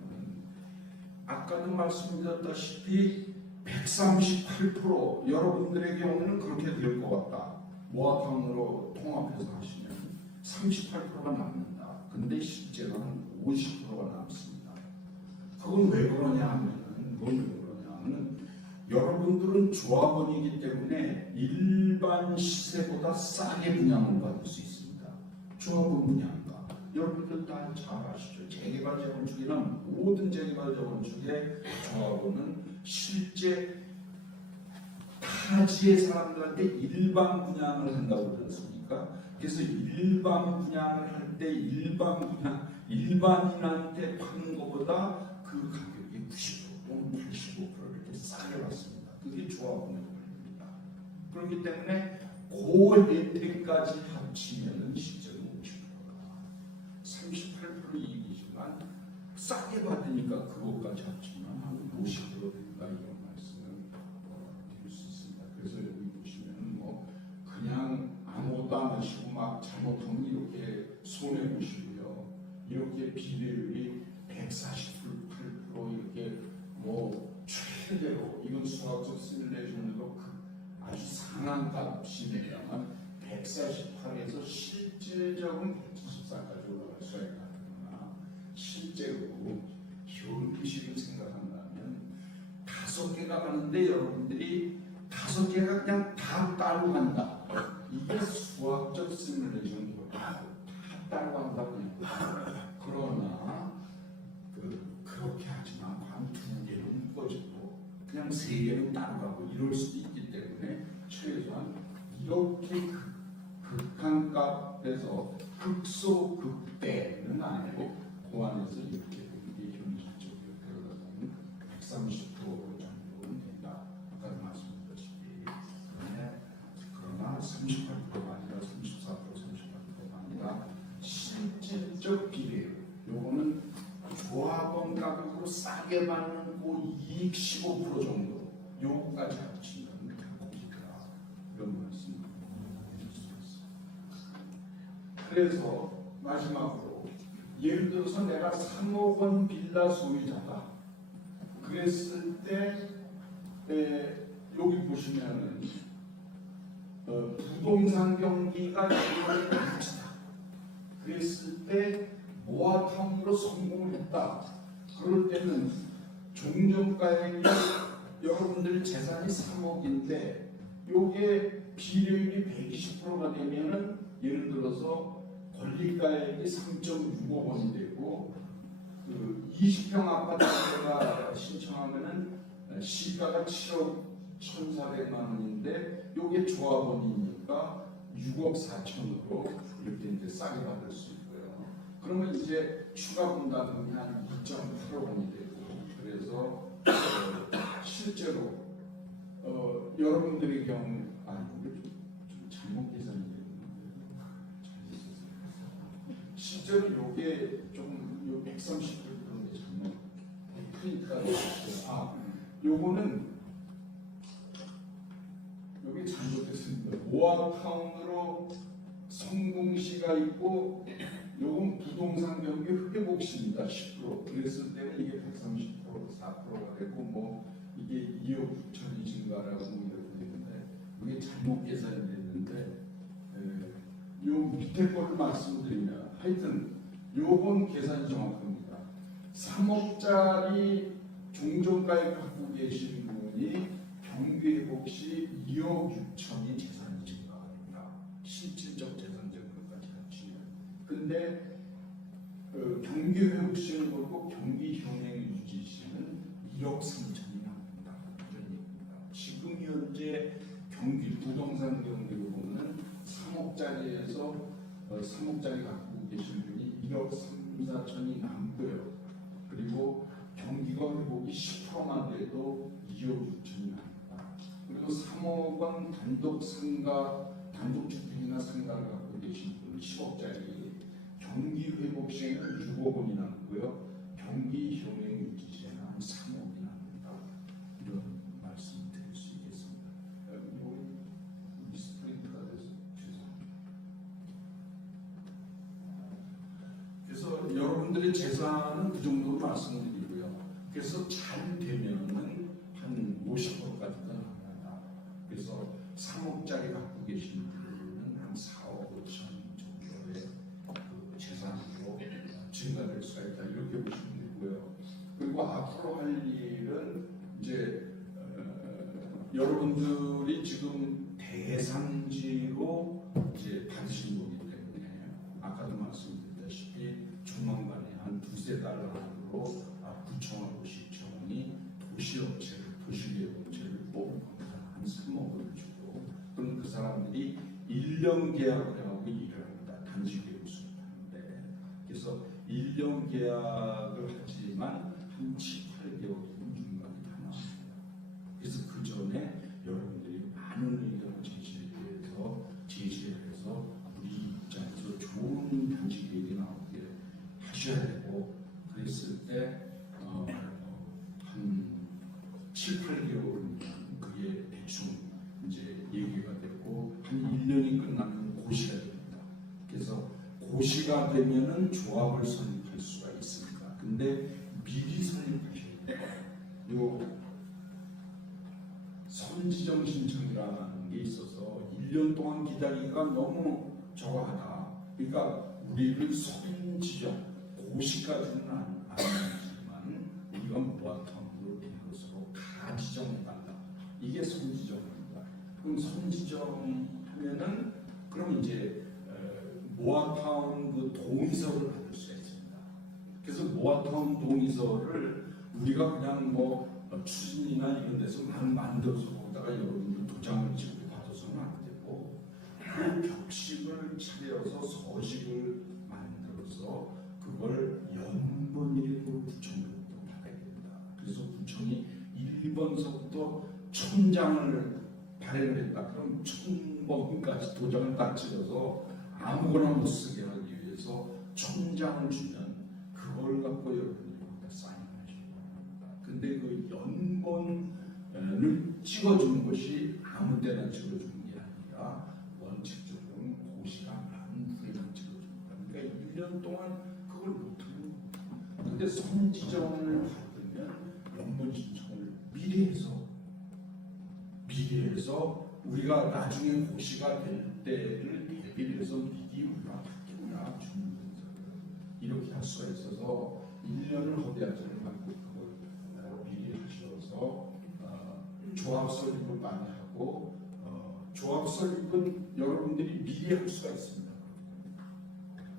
아까도 말씀드렸다시피 138% 여러분들의 경우는 그렇게 될 것 같다. 모아타운으로 통합해서 하시면 38%가 남는다. 근데 실제로는 50%가 남습니다. 그건 왜 그러냐 하면은, 여러분들은 조합원이기 때문에 일반 시세보다 싸게 분양을 받을 수 있습니다. 조합원 분양가. 여러분들 다 잘 아시죠? 재개발 재건축이나 모든 재개발 재건축의 조합원은 실제 타지의 사람들한테 일반 분양을 한다고 그랬습니까? 그래서 일반 분양을 할 때 일반인한테 파는 것보다 그 가격이 90% 또는 85% 이렇게 싸게 받습니다. 그게 조합원의 권리입니다. 그렇기 때문에 그 혜택까지 합치면 실제로 50%가 38% 이익이지만 싸게 받으니까 그것까지 합치면 한 50% 된다 이런 말씀을 드릴 수 있습니다. 그래서 여기 보시면 뭐 그냥 아무것도 안 하시고 막 잘못하면 이렇게 손해 보시고요. 이렇게 비례율이 148% 이렇게 뭐 최대로 이건 수학적 시뮬레이션으로 아주 상한 값이네요. 148에서 실질적인 124까지 올라갈 수가 있거나 실제로 현실을 생각한다면 5개가 가는데 여러분들이 5개가 그냥 다 따로 간다. 이게 수학적 시뮬레이션이고 다 따로 간다고 합니다. 그러나 그렇게 하지만 한 2개는 꺼지고 그냥 3개는 따로 가고 이럴 수도 있기 때문에 최소한 이렇게 극한 값에서 극소극대는 아니고 그 안에서 이렇게 되는 게 현실적으로 들어가면 130% 정도는 된다. 아까 말씀드렸듯이 그러나 38%가 아니라 34%, 38%가 아니라 실질적 비례율 요거는 조합원 가격으로 싸게 받는 그 이익 15% 정도 요거까지 합치면 거기다 이런 말씀 드릴 수 있습니다. 그래서 마지막으로 예를 들어서 내가 3억 원 빌라 소유자다. 그랬을 때 여기 보시면은 부동산 경기가 이번에 끝이다. 그랬을 때 모아타운으로 성공을 했다. 그럴 때는 종전가액이 여러분들 재산이 3억인데 요게 비례율이 120%가 되면은 예를 들어서 권리가액이 3.65억 원이 되고 그 20평 아파트가 신청하면은 시가가 7억 1,400만 원인데 요게 조합원이니까 6억 4천으로 이렇게 이제 싸게 받을 수 있고요. 그러면 이제 추가 분담금이 한 2.8억 원이 되고 그래서 실제로 여러분들의 경우 좀 잘못 계산이 실제로 이게 좀 130% 그런 게 잘못 프린트가 됐어요. 요거는 여기 잘못됐습니다. 모아타운으로 성공시가 있고 요건 부동산 경기 회복시입니다. 10%. 그랬을 때는 이게 130% 4%가 됐고 뭐 이게 2억 6천이 증가라고 이렇게 되는데 이게 잘못 계산이 됐는데 요 밑에 거를 말씀드리면 하여튼 요건 계산이 정확합니다. 3억짜리 종전가액 갖고 계신 분이 경기 회복 시 2억 6천이 재산이 증가합니다. 실질적 재산 증가까지 합치면. 근데 경기 회복 시는 그렇고 경기 현행 유지 시는 1억 3천이 나옵니다. 이런 얘기입니다. 지금 현재 경기 부동산 경기로 보면 3억짜리에서 3억짜리 갖고 계신 분이 1억 3, 4천이 남고요. 그리고 경기가 회복이 10%만 돼도 2억 6천이 납니다. 그리고 3억 원 단독 상가, 단독주택이나 상가를 갖고 계신 분 10억짜리 경기 회복 시에는 6억 원이 남고요. 경기 현행 유지 시에는 한 3억이 납니다. 이런 말씀 드릴 수 있겠습니다. 미스프린트가 돼서 죄송합니다. 그래서 여러분들의 재산은 그 정도로 말씀드리고요. 그래서 잘 되면은 한 50%까지도 나갑니다. 그래서 3억짜리 갖고 계신 분은 한 4억 5천 정도의 그 재산으로 여러분들이 지금 대상지로 이제 받으신 거기 때문에 아까도 말씀드렸다시피 조만간에 한 두세 달 안으로 구청하고 시청이 도시업체를 도시계획업체를 뽑을 겁니다. 한 3억을 주고 그럼 그 사람들이 1년 계약을 하고 일을 합니다. 단지 계획수를 하는데 그래서 1년 계약을 하지만 한 7, 8개월이면 중간에 다 나옵니다. 그래서 그 전에 여러분들이 많은 의견을 제시해서 우리 입장에서 좋은 단지 계획이 나오게 하셔야 되고 그랬을 때 한 7, 8개월이면 그게 대충 이제 얘기가 되고 한 1년이 끝나면 고시가 됩니다. 그래서 고시가 되면은 조합을 설립할 수가 있습니다. 근데 미리 설립하셔야 돼요. 요 선지정 신청이라는 게 있어서 1년 동안 기다리기가 너무 저하다. 그러니까 우리를 선지정 고시까지는 안 하지만 우리가 모아텀으로 된 것으로 다 지정해달라. 이게 선지정입니다. 그럼 선지정 하면은 그럼 이제 모아타운 그 동의서를 받을 수가 있습니다. 그래서 모아타운 동의서를 우리가 그냥 뭐 추진이나 이런 데서 만들어서 거기다가 여러분들 도장을 찍고 받아서는 안 되고 그 격식을 차려서 서식을 만들어서 그걸 연번일로 구청으로부터 받아야 됩니다. 그래서 구청이 1번서부터 1000장을 발행을 했다. 그럼 1000번까지 도장을 다 찍어서 아무거나 못 쓰게 하기 위해서 1000장을 주면 그걸 갖고 여러분들이 거기다 사인하시고 합니다. 근데 그 연본을 찍어주는 것이 아무 때나 찍어주는 게 아니라 원칙적으로는 고시가 난 후에만 찍어줍니다. 그러니까 1년 동안 그걸 못하는 겁니다. 근데 선지정을 받으면 연본 신청을 미리 해서 우리가 나중에 고시가 될 때를 대비를 해서 미리 우리가 받겠다 주는 이렇게 할 수가 있어서 1년을 허비하지 않고 그걸 미리 하셔서 조합 설립을 많이 하고 조합 설립은 여러분들이 미리 할 수가 있습니다.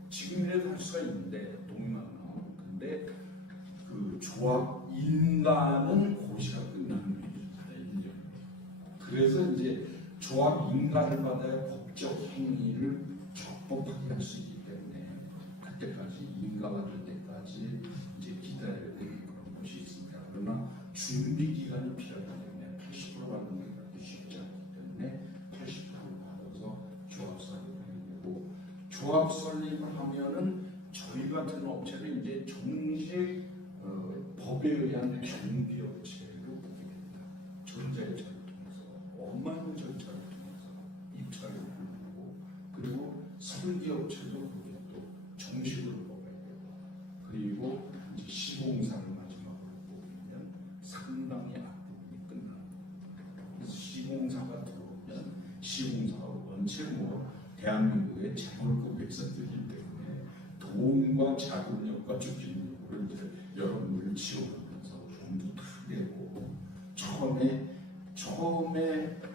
지금이라도 할 수가 있는데 동의만 나오고 근데 그 조합 인가는 고시가 끝나는 거예요. 1년. 그래서 이제 조합 인가를 받아야 법적 행위를 적법하게 할 수 있기 때문에 그때까지 인가가 될 때까지 이제 기다려야 되는 그런 것이 있습니다. 그러나 준비 기간이 필요하기 때문에 80% 받는 게 그렇게 쉽지 않기 때문에 80%를 받아서 조합 설립을 해야 되고 조합 설립을 하면은 저희 같은 업체는 이제 정식 법에 의한 경비업체로 보게 됩니다. 전자협찬을 통해서 엄마는 절차를 통해서 입찰을 하고 그리고 설계업체도 그렇게 또 정식으로 뽑아야 되고 그리고 이제 시공사를 마지막으로 뽑으면 상당히 앞부분이 끝나는 거예요. 그래서 시공사가 들어오면 시공사가 원체 뭐 대한민국의 재벌급 회사들이기 때문에 돈과 자금력과 주식력을 이제 여러분들 지원하면서 돈도 다 내고 처음에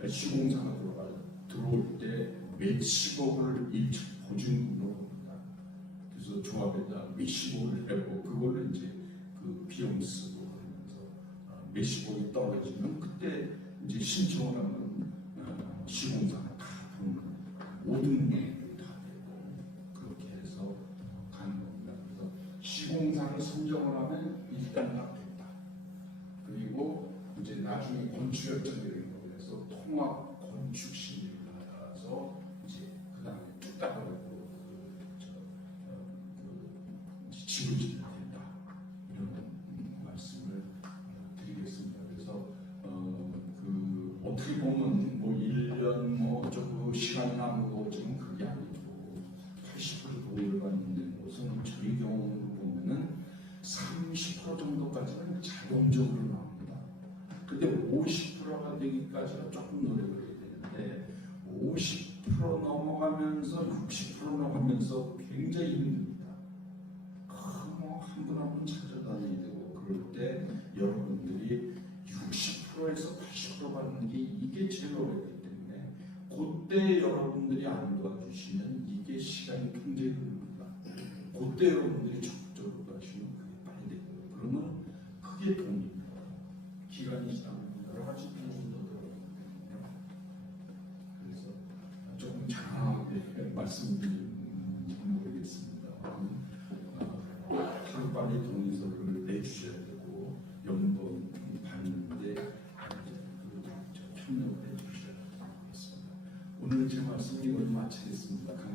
시공사가 들어올 때 몇십억을 1차 보증금으로 합니다. 그래서 조합에다 몇십억을 내고 그거를 이제 그 비용 쓰고 하면서 몇십억이 떨어지면 그때 이제 신청을 하면 시공사가 다 모든 내용이 다 되고 그렇게 해서 가는 겁니다. 그래서 시공사를 선정을 하면 일단 다 됐다. 그리고 이제 나중에 건축협정이라는 거 그래서 통합 건축 심의를 받아서 이제 그 다음에 뚝 따라가고 집을 짓는 된다. 이런 말씀을 드리겠습니다. 그래서 그 어떻게 보면 뭐 1년 뭐 조금 시간이 남고 지금 그게 아니고 80% 도움을 받는 곳은 저희 경우로 보면은 30% 정도까지는 자동적으로 나옵니다. 근데 50%가 되기까지는 조금 노력을 해야 되는데 50% 넘어가면서 60% 넘어가면서 굉장히 힘듭니다. 한 분 한 분 찾아다니야 되고 그럴 때 여러분들이 60% 70%에서 80% 받는 게 이게 제일 어렵기 때문에 그때 여러분들이 안 도와주시면 이게 시간이 굉장히 걸립니다. 그때 여러분들이 적극적으로 도와주시면 그게 빨리 되고요. 그러면 그게 돈입니다. 기간이 지나면 여러 가지 비용도 들어가거든요. 그래서 조금 장황하게 말씀드리는지 모르겠습니다. 하루빨리 동의서를 내주셔야 되고 연봉 받는데 참여를 해주셔야 되겠습니다. 오늘 제 말씀 이걸 마치겠습니다.